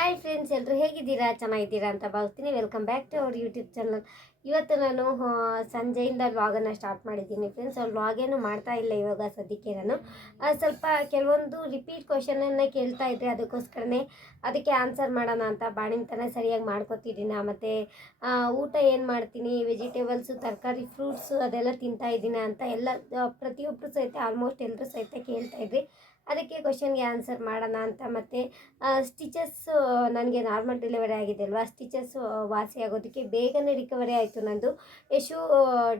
Hi friends ಎಲ್ಲರೂ ಹೇಗಿದ್ದೀರಾ? ಚೆನ್ನಾಗಿದ್ದೀರಾ ಅಂತ ಭಾವಿಸ್ತೀನಿ. Welcome back to our YouTube channel ಇವತ್ತು ನಾನು ಸಂಜೆಯಿಂದ ವ್ಲಾಗನ್ನು ಸ್ಟಾರ್ಟ್ ಮಾಡಿದ್ದೀನಿ ಫ್ರೆಂಡ್ಸ್ ಅವ್ರು ವ್ಲಾಗೇನು ಮಾಡ್ತಾ ಇಲ್ಲ ಇವಾಗ ಸದ್ಯಕ್ಕೆ ನಾನು. ಸ್ವಲ್ಪ ಕೆಲವೊಂದು ರಿಪೀಟ್ ಕ್ವಶನನ್ನು ಕೇಳ್ತಾ ಇದ್ದೆ ಅದಕ್ಕೋಸ್ಕರನೇ ಅದಕ್ಕೆ ಆನ್ಸರ್ ಮಾಡೋಣ ಅಂತ ಬಾಣಿಂತನ ಸರಿಯಾಗಿ ಮಾಡ್ಕೊತಿದ್ದೀನ ಮತ್ತು ಊಟ ಏನು ಮಾಡ್ತೀನಿ ವೆಜಿಟೇಬಲ್ಸು ತರಕಾರಿ ಫ್ರೂಟ್ಸು ಅದೆಲ್ಲ ತಿಂತಾ ಇದ್ದೀನ ಅಂತ ಎಲ್ಲ ಪ್ರತಿಯೊಬ್ಬರು ಸಹಿತ ಆಲ್ಮೋಸ್ಟ್ ಎಲ್ಲರೂ ಸಹಿತ ಕೇಳ್ತಾ ಇದ್ರಿ. ಅದಕ್ಕೆ ಕ್ವಶನ್ಗೆ ಆನ್ಸರ್ ಮಾಡೋಣ ಅಂತ ಮತ್ತು ಸ್ಟಿಚಸ್ಸು ನನಗೆ ನಾರ್ಮಲ್ ಡೆಲಿವರಿ ಆಗಿದೆ ಅಲ್ವಾ? ಸ್ಟಿಚಸ್ ವಾಸಿ ಆಗೋದಕ್ಕೆ ಬೇಗನೆ ರಿಕವರಿ ಆಯಿತು ನಂದು. ಯಶು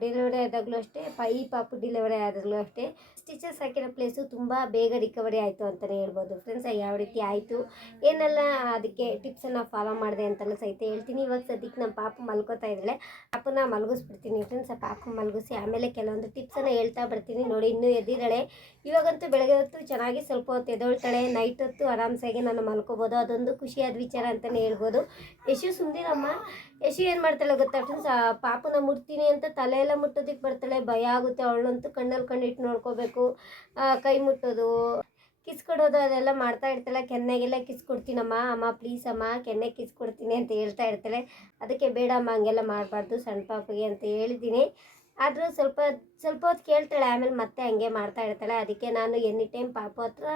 ಡೆಲಿವರಿ ಆದಾಗಲೂ ಅಷ್ಟೇ, ಪೈ ಪಾಪು ಡೆಲಿವರಿ ಆದಾಗಲೂ ಅಷ್ಟೇ. ಸ್ಟಿಚಸ್ ಹಾಕಿರೋ ಪ್ಲೇಸು ತುಂಬ ಬೇಗ ರಿಕವರಿ ಆಯಿತು ಅಂತಲೇ ಹೇಳ್ಬೋದು. ಫ್ರೆಂಡ್ಸ್ ಯಾವ ರೀತಿ ಆಯಿತು? ಏನೆಲ್ಲ ಅದಕ್ಕೆ ಟಿಪ್ಸನ್ನು ಫಾಲೋ ಮಾಡಿದೆ ಅಂತಲೂ ಸಹಿತ ಹೇಳ್ತೀನಿ. ಇವಾಗ ಸದ್ಯಕ್ಕೆ ನಮ್ಮ ಪಾಪ ಮಲ್ಕೋತಾ ಇದ್ದಾಳೆ. ಪಾಪನ ಮಲಗಿಸ್ಬಿಡ್ತೀನಿ. ಫ್ರೆಂಡ್ಸ್ ಆ ಪಾಪ ಮಲಗಿಸಿ ಆಮೇಲೆ ಕೆಲವೊಂದು ಟಿಪ್ಸನ್ನು ಹೇಳ್ತಾ ಬರ್ತೀನಿ. ನೋಡಿ ಇನ್ನೂ ಎದ್ದಿದ್ದಾಳೆ. ಇವಾಗಂತೂ ಬೆಳಗ್ಗೆ ಹೊತ್ತು ಚೆನ್ನಾಗಿ ಸ್ವಲ್ಪ ಹೊತ್ತು ಎದ್ದೋಳ್ತಾಳೆ ನೈಟ್ ಹೊತ್ತು ಆರಾಮ್ಸಾಗಿ ನಾನು ಮಲ್ಕೋಬೋದು. ಅದೊಂದು ಖುಷಿಯಾದ ವಿಚಾರ ಅಂತಲೇ ಹೇಳ್ಬೋದು. ಯಶು ಸುಂದಿರಮ್ಮ ಯಶು ಏನು ಮಾಡ್ತಾಳೆ ಗೊತ್ತಾ ಫ್ರೆಂಡ್ಸ್ ಆ ಪಾಪನ ಮುಟ್ತೀನಿ ಅಂತ ತಲೆ ಎಲ್ಲ ಮುಟ್ಟೋದಕ್ಕೆ ಬರ್ತಾಳೆ. ಭಯ ಆಗುತ್ತೆ. ಅವಳಂತೂ ಕಣ್ಣಲ್ಲಿ ಕಣ್ಣಿಟ್ಟು ನೋಡ್ಕೋಬೇಕು. ಆ, ಕೈ ಮುಟ್ಟೋದು ಕಿಸ್ ಕೊಡೋದು ಅದೆಲ್ಲ ಮಾಡ್ತಾ ಇರ್ತಾಳೆ. ಕೆನ್ನೆಗೆಲ್ಲ ಕಿಸ್ ಕೊಡ್ತೀನಮ್ಮ. ಅಮ್ಮ ಪ್ಲೀಸ್ ಅಮ್ಮ ಕೆನ್ನೆ ಕಿಸ್ ಕೊಡ್ತೀನಿ ಅಂತ ಹೇಳ್ತಾ ಇರ್ತಾಳೆ. ಅದಕ್ಕೆ ಬೇಡ ಅಮ್ಮ ಹಂಗೆಲ್ಲ ಮಾಡಬಾರ್ದು ಸಣ್ಣ ಪಾಪಿಗೆ ಅಂತ ಹೇಳಿದ್ದೀನಿ. ಆದರೂ ಸ್ವಲ್ಪ ಸ್ವಲ್ಪ ಹೊತ್ತು ಕೇಳ್ತಾಳೆ. ಆಮೇಲೆ ಮತ್ತೆ ಹಂಗೆ ಮಾಡ್ತಾ ಇರ್ತಾಳೆ. ಅದಕ್ಕೆ ನಾನು ಎನಿ ಟೈಮ್ ಪಾಪ ಹತ್ರ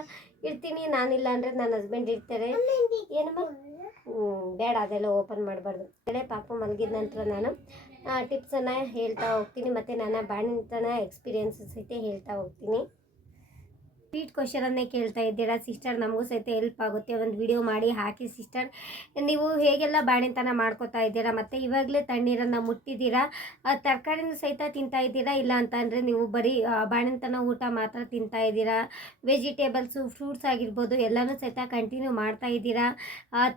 ಇರ್ತೀನಿ. ನಾನಿಲ್ಲ ಅಂದರೆ ನನ್ನ ಹಸ್ಬೆಂಡ್ ಇರ್ತಾರೆ. ಏನಮ್ಮ? ಹ್ಞೂ ಬೇಡ ಅದೆಲ್ಲ ಓಪನ್ ಮಾಡಬಾರ್ದು. ಪಾಪ ಮಲಗಿದ ನಂತರ ನಾನು ಟಿಪ್ಸನ್ನು ಹೇಳ್ತಾ ಹೋಗ್ತೀನಿ. ಮತ್ತು ನನ್ನ ಬಾಣಿತನ ಎಕ್ಸ್ಪೀರಿಯನ್ಸಸ್ ಐತೆ ಹೇಳ್ತಾ ಹೋಗ್ತೀನಿ. ರಿಪೀಟ್ ಕ್ವಶನನ್ನೇ ಕೇಳ್ತಾ ಇದ್ದೀರಾ? ಸಿಸ್ಟರ್ ನಮಗೂ ಸಹಿತ ಹೆಲ್ಪ್ ಆಗುತ್ತೆ. ಒಂದು ವಿಡಿಯೋ ಮಾಡಿ ಹಾಕಿ ಸಿಸ್ಟರ್ ನೀವು ಹೇಗೆಲ್ಲ ಬಾಣಿತನ ಮಾಡ್ಕೋತಾ ಇದ್ದೀರಾ? ಮತ್ತು ಇವಾಗಲೇ ತಣ್ಣೀರನ್ನು ಮುಟ್ಟಿದ್ದೀರಾ? ತರಕಾರಿನೂ ಸಹಿತ ತಿಂತಾ ಇದ್ದೀರಾ? ಇಲ್ಲ ಅಂತಂದರೆ ನೀವು ಬರೀ ಬಾಣೆತನ ಊಟ ಮಾತ್ರ ತಿಂತಾ ಇದ್ದೀರಾ? ವೆಜಿಟೇಬಲ್ಸು ಫ್ರೂಟ್ಸ್ ಆಗಿರ್ಬೋದು, ಎಲ್ಲನೂ ಸಹಿತ ಕಂಟಿನ್ಯೂ ಮಾಡ್ತಾ ಇದ್ದೀರಾ?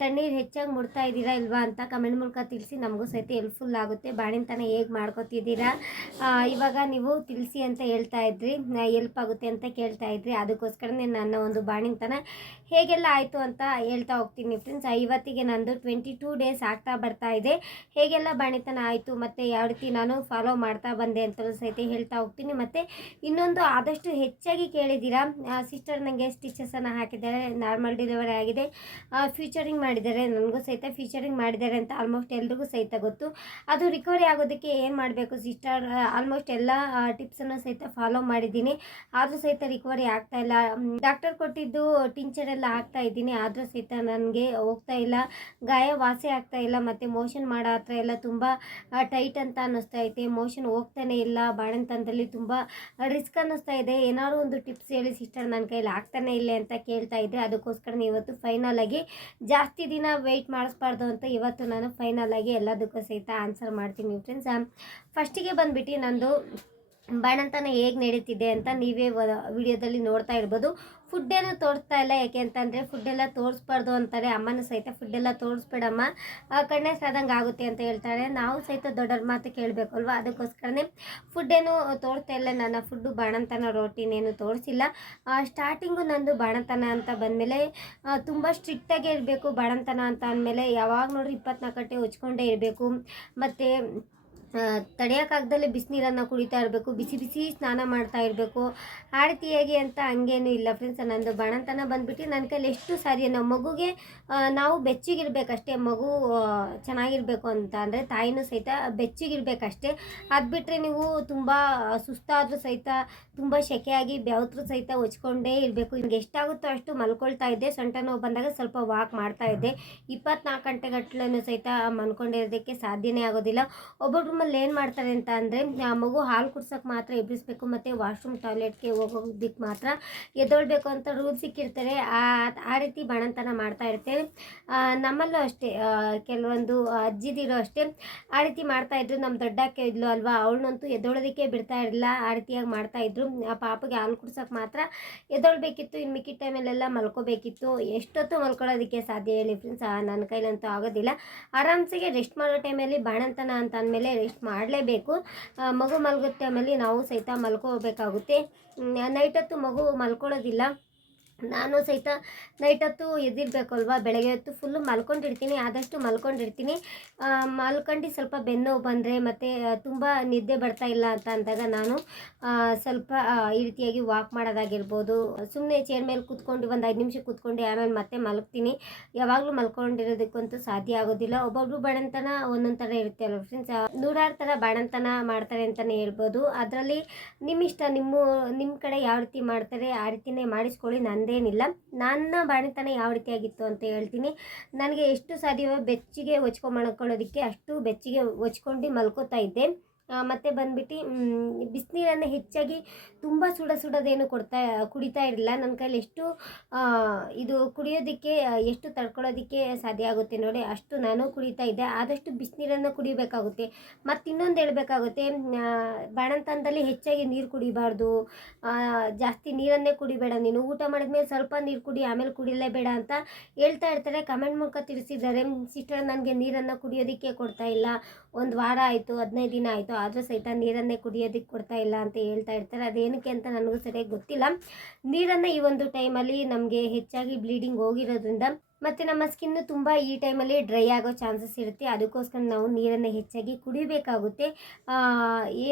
ತಣ್ಣೀರು ಹೆಚ್ಚಾಗಿ ಮುಡ್ತಾ ಇದ್ದೀರಾ ಇಲ್ವಾ ಅಂತ ಕಮೆಂಟ್ ಮೂಲಕ ತಿಳಿಸಿ ನಮಗೂ ಸಹಿತ ಹೆಲ್ಪ್ಫುಲ್ ಆಗುತ್ತೆ. ಬಾಣೆತನ ಹೇಗೆ ಮಾಡ್ಕೋತಿದ್ದೀರಾ? ಇವಾಗ ನೀವು ತಿಳಿಸಿ ಅಂತ ಹೇಳ್ತಾ ಇದ್ರಿ. ಹೆಲ್ಪ್ ಆಗುತ್ತೆ ಅಂತ ಕೇಳ್ತಾ ಇದ್ರಿ. ಅದಕ್ಕೋಸ್ಕರನೇ ನನ್ನ ಒಂದು ಬಾಣಿತನ ಹೇಗೆಲ್ಲ ಆಯಿತು ಅಂತ ಹೇಳ್ತಾ ಹೋಗ್ತೀನಿ ಫ್ರೆಂಡ್ಸ್ ಇವತ್ತಿಗೆ ನಂದು ಟ್ವೆಂಟಿ ಟೂ ಡೇಸ್ ಆಗ್ತಾ ಬರ್ತಾ ಇದೆ. ಹೇಗೆಲ್ಲ ಬಾಣಿತನ ಆಯಿತು ಮತ್ತು ಯಾವ ರೀತಿ ನಾನು ಫಾಲೋ ಮಾಡ್ತಾ ಬಂದೆ ಅಂತಲೂ ಸಹಿತ ಹೇಳ್ತಾ ಹೋಗ್ತೀನಿ. ಮತ್ತು ಇನ್ನೊಂದು ಆದಷ್ಟು ಹೆಚ್ಚಾಗಿ ಕೇಳಿದ್ದೀರಾ? ಸಿಸ್ಟರ್ ನನಗೆ ಸ್ಟಿಚಸನ್ನು ಹಾಕಿದ್ದಾರೆ ನಾರ್ಮಲ್ ಡೆಲಿವರಿ ಆಗಿದೆ. ಫ್ಯೂಚರಿಂಗ್ ಮಾಡಿದ್ದಾರೆ, ನನಗೂ ಸಹಿತ ಫ್ಯೂಚರಿಂಗ್ ಮಾಡಿದ್ದಾರೆ ಅಂತ ಆಲ್ಮೋಸ್ಟ್ ಎಲ್ರಿಗೂ ಸಹಿತ ಗೊತ್ತು. ಅದು ರಿಕವರಿ ಆಗೋದಕ್ಕೆ ಏನು ಮಾಡಬೇಕು ಸಿಸ್ಟರ್ ಆಲ್ಮೋಸ್ಟ್ ಎಲ್ಲ ಟಿಪ್ಸನ್ನು ಸಹಿತ ಫಾಲೋ ಮಾಡಿದ್ದೀನಿ. ಆದರೂ ಸಹಿತ ರಿಕವರಿ ಆಗ್ತಾ ಇಲ್ಲ ಡಾಕ್ಟರ್ ಕೊಟ್ಟಿದ್ದು ಟಿಂಚರ್ ಎಲ್ಲ ಆಗ್ತಾ ಇದ್ದೀನಿ. ಆದರೂ ಸಹಿತ ನನಗೆ ಹೋಗ್ತಾ ಇಲ್ಲ. ಗಾಯ ವಾಸಿ ಆಗ್ತಾ ಇಲ್ಲ. ಮತ್ತು ಮೋಷನ್ ಮಾಡೋ ಹತ್ರ ಎಲ್ಲ ತುಂಬ ಟೈಟ್ ಅಂತ ಅನ್ನಿಸ್ತಾ ಐತೆ. ಮೋಷನ್ ಹೋಗ್ತಾನೆ ಇಲ್ಲ. ಬಾಣಂತನದಲ್ಲಿ ತುಂಬ ರಿಸ್ಕ್ ಅನ್ನಿಸ್ತಾ ಇದೆ. ಏನಾದರೂ ಒಂದು ಟಿಪ್ಸ್ ಹೇಳಿ ಸಿಸ್ಟರ್ ನನ್ನ ಕೈಲಿ ಆಗ್ತಾನೆ ಇಲ್ಲ ಅಂತ ಕೇಳ್ತಾ ಇದ್ದೆ ಅದಕ್ಕೋಸ್ಕರ ಇವತ್ತು ಫೈನಲ್ ಆಗಿ ಜಾಸ್ತಿ ದಿನ ವೆಯ್ಟ್ ಮಾಡಿಸ್ಬಾರ್ದು ಅಂತ ಇವತ್ತು ನಾನು ಫೈನಲ್ ಆಗಿ ಎಲ್ಲದಕ್ಕೂ ಸಹಿತ ಆನ್ಸರ್ ಮಾಡ್ತೀನಿ ಫ್ರೆಂಡ್ಸ್ ಫಸ್ಟಿಗೆ ಬಂದುಬಿಟ್ಟು ನಂದು ಬಾಣಂತನ ಹೇಗೆ ನಡೀತಿದೆ ಅಂತ ನೀವೇ ವಿಡಿಯೋದಲ್ಲಿ ನೋಡ್ತಾ ಇರ್ಬೋದು. ಫುಡ್ಡೇನು ತೋರಿಸ್ತಾ ಇಲ್ಲ ಯಾಕೆ ಅಂತಂದರೆ ಫುಡ್ಡೆಲ್ಲ ತೋರಿಸ್ಬಾರ್ದು ಅಂತಾರೆ. ಅಮ್ಮನ ಸಹಿತ ಫುಡ್ಡೆಲ್ಲ ತೋರಿಸ್ಬೇಡಮ್ಮ. ಕಣ್ಣೆ ಸಾದಂಗೆ ಆಗುತ್ತೆ ಅಂತ ಹೇಳ್ತಾರೆ. ನಾವು ಸಹಿತ ದೊಡ್ಡವ್ರ ಮಾತು ಕೇಳಬೇಕಲ್ವ? ಅದಕ್ಕೋಸ್ಕರನೇ ಫುಡ್ಡೇನು ತೋರಿಸ್ತಾ ಇಲ್ಲ. ನನ್ನ ಫುಡ್ಡು ಬಾಣಂತನ ರೋಟಿನೇನು ತೋರಿಸಿಲ್ಲ. ಸ್ಟಾರ್ಟಿಂಗು ನಂದು ಬಾಣಂತನ ಅಂತ ಬಂದಮೇಲೆ ತುಂಬ ಸ್ಟ್ರಿಕ್ಟಾಗೇ ಇರಬೇಕು ಬಾಣಂತನ ಅಂತ ಅಂದಮೇಲೆ ಯಾವಾಗ ನೋಡ್ರಿ ಇಪ್ಪತ್ನಾಲ್ಕು ಗಂಟೆ ಹೊಚ್ಕೊಂಡೇ ಇರಬೇಕು. ಮತ್ತು ತಡೆಯೋಕ್ಕಾಗ್ದಲ್ಲೇ ಬಿಸಿನೀರನ್ನು ಕುಡಿತಾ ಇರಬೇಕು ಬಿಸಿ ಬಿಸಿ ಸ್ನಾನ ಮಾಡ್ತಾ ಇರಬೇಕು. ಆಡ್ತಿಯಾಗಿ ಅಂತ ಹಂಗೇನು ಇಲ್ಲ ಫ್ರೆಂಡ್ಸ್ ನಂದು ಬಾಣಂತನ ಬಂದುಬಿಟ್ಟು ನನ್ನ ಕೈಲಿ ಎಷ್ಟು ಸಾರಿ ನಾವು ಮಗುಗೆ ಆ, ನಾವು ಬೆಚ್ಚಗಿರ್ಬೇಕಷ್ಟೇ ಮಗು ಚೆನ್ನಾಗಿರಬೇಕು ಅಂತ ಅಂದರೆ ತಾಯಿನೂ ಸಹಿತ ಬೆಚ್ಚಗಿರ್ಬೇಕಷ್ಟೇ. ಅದು ಬಿಟ್ಟರೆ ನೀವು ತುಂಬ ಸುಸ್ತಾದರೂ ಸಹಿತ ತುಂಬ ಸೆಕೆಯಾಗಿ ಬೆವತ್ರು ಸಹಿತ ಹೊಚ್ಕೊಂಡೇ ಇರಬೇಕು. ನಿಮ್ಗೆ ಎಷ್ಟಾಗುತ್ತೋ ಅಷ್ಟು ಮಲ್ಕೊಳ್ತಾ ಇದ್ದೆ. ಸೊಂಟ ನೋವು ಬಂದಾಗ ಸ್ವಲ್ಪ ವಾಕ್ ಮಾಡ್ತಾ ಇದ್ದೆ. ಇಪ್ಪತ್ನಾಲ್ಕು ಗಂಟೆಗಟ್ಟಲೂ ಸಹಿತ ಮಲ್ಕೊಂಡಿರೋದಕ್ಕೆ ಸಾಧ್ಯನೇ ಆಗೋದಿಲ್ಲ. ಒಬ್ಬೊಬ್ರು ಮೇಲೆ ಏನು ಮಾಡ್ತಾರೆ ಅಂತ ಅಂದರೆ ಮಗು ಹಾಲು ಕುಡ್ಸೋಕ್ಕೆ ಮಾತ್ರ ಎಬ್ಬಿಸ್ಬೇಕು, ಮತ್ತು ವಾಶ್ರೂಮ್ ಟಾಯ್ಲೆಟ್ಗೆ ಹೋಗೋದಕ್ಕೆ ಮಾತ್ರ ಎದ್ದೊಳ್ಬೇಕು ಅಂತ ರೂಲ್ ಸಿಕ್ಕಿರ್ತಾರೆ ಆ ಆ ರೀತಿ ಬಾಣಂತನ ಮಾಡ್ತಾ ಇರ್ತೇವೆ ನಮ್ಮಲ್ಲೂ ಅಷ್ಟೇ ಕೆಲವೊಂದು ಅಜ್ಜಿದಿರೋ ಅಷ್ಟೇ ಆ ರೀತಿ ಮಾಡ್ತಾಯಿದ್ರು ನಮ್ಮ ದೊಡ್ಡಕ್ಕೆ ಇದ್ಲು ಅಲ್ವಾ, ಅವಳನ್ನಂತೂ ಎದ್ದೊಳೋದಕ್ಕೆ ಬಿಡ್ತಾ ಇರಲಿಲ್ಲ, ಆ ರೀತಿಯಾಗಿ ಮಾಡ್ತಾಯಿದ್ರು ಆ ಪಾಪಗೆ ಹಾಲು ಕುಡ್ಸೋಕೆ ಮಾತ್ರ ಎದ್ದೊಳ್ಬೇಕಿತ್ತು. ಇನ್ನು ಮಿಕ್ಕಿದ ಟೈಮಲ್ಲೆಲ್ಲ ಮಲ್ಕೋಬೇಕಿತ್ತು. ಎಷ್ಟೊತ್ತು ಮಲ್ಕೊಳ್ಳೋದಕ್ಕೆ ಸಾಧ್ಯ ಹೇಳಿ ಫ್ರೆಂಡ್ಸ್ ನನ್ನ ಕೈಲಂತೂ ಆಗೋದಿಲ್ಲ. ಆರಾಮ್ಸೆಗೆ ರೆಸ್ಟ್ ಮಾಡೋ ಟೈಮಲ್ಲಿ ಬಾಣಂತನ ಅಂತ ಅಂದಮೇಲೆ ರೆಸ್ಟ್ ಮಾಡಲೇಬೇಕು. ಮಗು ಮಲಗುತ್ತೆ ಆಮೇಲೆ ನಾವು ಸಹಿತ ಮಲ್ಕೋಬೇಕಾಗುತ್ತೆ. ನೈಟ್ ಹೊತ್ತು ಮಗು ಮಲ್ಕೊಳ್ಳೋದಿಲ್ಲ. ನಾನು ಸಹಿತ ನೈಟ್ ಹೊತ್ತು ಎದ್ದಿರಬೇಕು ಅಲ್ವಾ ಬೆಳಗ್ಗೆ ಹೊತ್ತು ಫುಲ್ಲು ಮಲ್ಕೊಂಡಿರ್ತೀನಿ, ಆದಷ್ಟು ಮಲ್ಕೊಂಡಿರ್ತೀನಿ. ಮಲ್ಕೊಂಡು ಸ್ವಲ್ಪ ಬೆನ್ನೋವು ಬಂದರೆ ಮತ್ತು ತುಂಬ ನಿದ್ದೆ ಬರ್ತಾ ಇಲ್ಲ ಅಂತ ಅಂದಾಗ ನಾನು ಸ್ವಲ್ಪ ಈ ರೀತಿಯಾಗಿ ವಾಕ್ ಮಾಡೋದಾಗಿರ್ಬೋದು. ಸುಮ್ಮನೆ ಚೇರ್ ಮೇಲೆ ಕೂತ್ಕೊಂಡು ಒಂದು ಐದು ನಿಮಿಷ ಕೂತ್ಕೊಂಡು ಆಮೇಲೆ ಮತ್ತೆ ಮಲಗ್ತೀನಿ. ಯಾವಾಗಲೂ ಮಲ್ಕೊಂಡಿರೋದಕ್ಕಂತೂ ಸಾಧ್ಯ ಆಗೋದಿಲ್ಲ. ಒಬ್ಬೊಬ್ರು ಬಾಣಂತನ ಒಂದೊಂದು ಥರ ಇರುತ್ತೆ ಅಲ್ವ ಫ್ರೆಂಡ್ಸ್ ನೂರಾರು ಥರ ಬಾಣಂತನ ಮಾಡ್ತಾರೆ ಅಂತಲೇ ಹೇಳ್ಬೋದು. ಅದರಲ್ಲಿ ನಿಮ್ಮಿಷ್ಟ, ನಿಮ್ಮ ನಿಮ್ಮ ಕಡೆ ಯಾವ ರೀತಿ ಮಾಡ್ತಾರೆ ಆ ರೀತಿಯೇ ಮಾಡಿಸ್ಕೊಳ್ಳಿ. ನಂದೇನಿಲ್ಲ ನನ್ನ ಬಾಣಿತನ ಯಾವ ರೀತಿಯಾಗಿತ್ತು ಅಂತ ಹೇಳ್ತೀನಿ. ನನಗೆ ಎಷ್ಟು ಸಾಧ್ಯವೋ ಬೆಚ್ಚಿಗೆ ಹೊಚ್ಕೊಂಡು ಮಲ್ಕೊಳ್ಳೋದಕ್ಕೆ ಅಷ್ಟು ಬೆಚ್ಚಿಗೆ ಹೊಚ್ಕೊಂಡು ಮಲ್ಕೋತಾ ಇದ್ದೆ. ಮತ್ತೆ ಬಂದ್ಬಿಟ್ಟು ಬಿಸಿನೀರನ್ನು ಹೆಚ್ಚಾಗಿ ತುಂಬ ಸುಡ ಸುಡೋದೇನು ಕೊಡ್ತಾ, ಕುಡಿತಾ ಇರಲಿಲ್ಲ ನನ್ನ ಕೈಲಿ ಎಷ್ಟು ಇದು ಕುಡಿಯೋದಕ್ಕೆ, ಎಷ್ಟು ತಡ್ಕೊಳ್ಳೋದಕ್ಕೆ ಸಾಧ್ಯ ಆಗುತ್ತೆ ನೋಡಿ. ಅಷ್ಟು ನಾನು ಕುಡಿತಾ ಇದ್ದೆ. ಆದಷ್ಟು ಬಿಸಿನೀರನ್ನು ಕುಡಿಬೇಕಾಗುತ್ತೆ. ಮತ್ತು ಇನ್ನೊಂದು ಹೇಳಬೇಕಾಗುತ್ತೆ ಬಾಣಂತನದಲ್ಲಿ ಹೆಚ್ಚಾಗಿ ನೀರು ಕುಡಿಬಾರ್ದು. ಜಾಸ್ತಿ ನೀರನ್ನೇ ಕುಡಿಬೇಡ. ನೀನು ಊಟ ಮಾಡಿದ ಮೇಲೆ ಸ್ವಲ್ಪ ನೀರು ಕುಡಿ, ಆಮೇಲೆ ಕುಡಿಲೇಬೇಡ ಅಂತ ಹೇಳ್ತಾ ಇರ್ತಾರೆ. ಕಮೆಂಟ್ ಮೂಲಕ ತಿಳಿಸಿದ್ದಾರೆ. ಸಿಸ್ಟರ್, ನನಗೆ ನೀರನ್ನು ಕುಡಿಯೋದಕ್ಕೆ ಕೊಡ್ತಾ ಇಲ್ಲ. ಒಂದು ವಾರ ಆಯಿತು, ಹದಿನೈದು ದಿನ ಆಯಿತು, ಆದರೂ ಸಹಿತ ನೀರನ್ನೇ ಕುಡಿಯೋದಕ್ಕೆ ಕೊಡ್ತಾ ಇಲ್ಲ ಅಂತ ಹೇಳ್ತಾ ಇರ್ತಾರೆ. ಅದೇನಕ್ಕೆ ಅಂತ ನನಗೂ ಸರಿಯಾಗಿ ಗೊತ್ತಿಲ್ಲ. ನೀರನ್ನು ಈ ಒಂದು ಟೈಮಲ್ಲಿ ನಮಗೆ ಹೆಚ್ಚಾಗಿ ಬ್ಲೀಡಿಂಗ್ ಹೋಗಿರೋದ್ರಿಂದ ಮತ್ತು ನಮ್ಮ ಸ್ಕಿನ್ನು ತುಂಬ ಈ ಟೈಮಲ್ಲಿ ಡ್ರೈ ಆಗೋ ಚಾನ್ಸಸ್ ಇರುತ್ತೆ. ಅದಕ್ಕೋಸ್ಕರ ನಾವು ನೀರನ್ನು ಹೆಚ್ಚಾಗಿ ಕುಡಿಬೇಕಾಗುತ್ತೆ.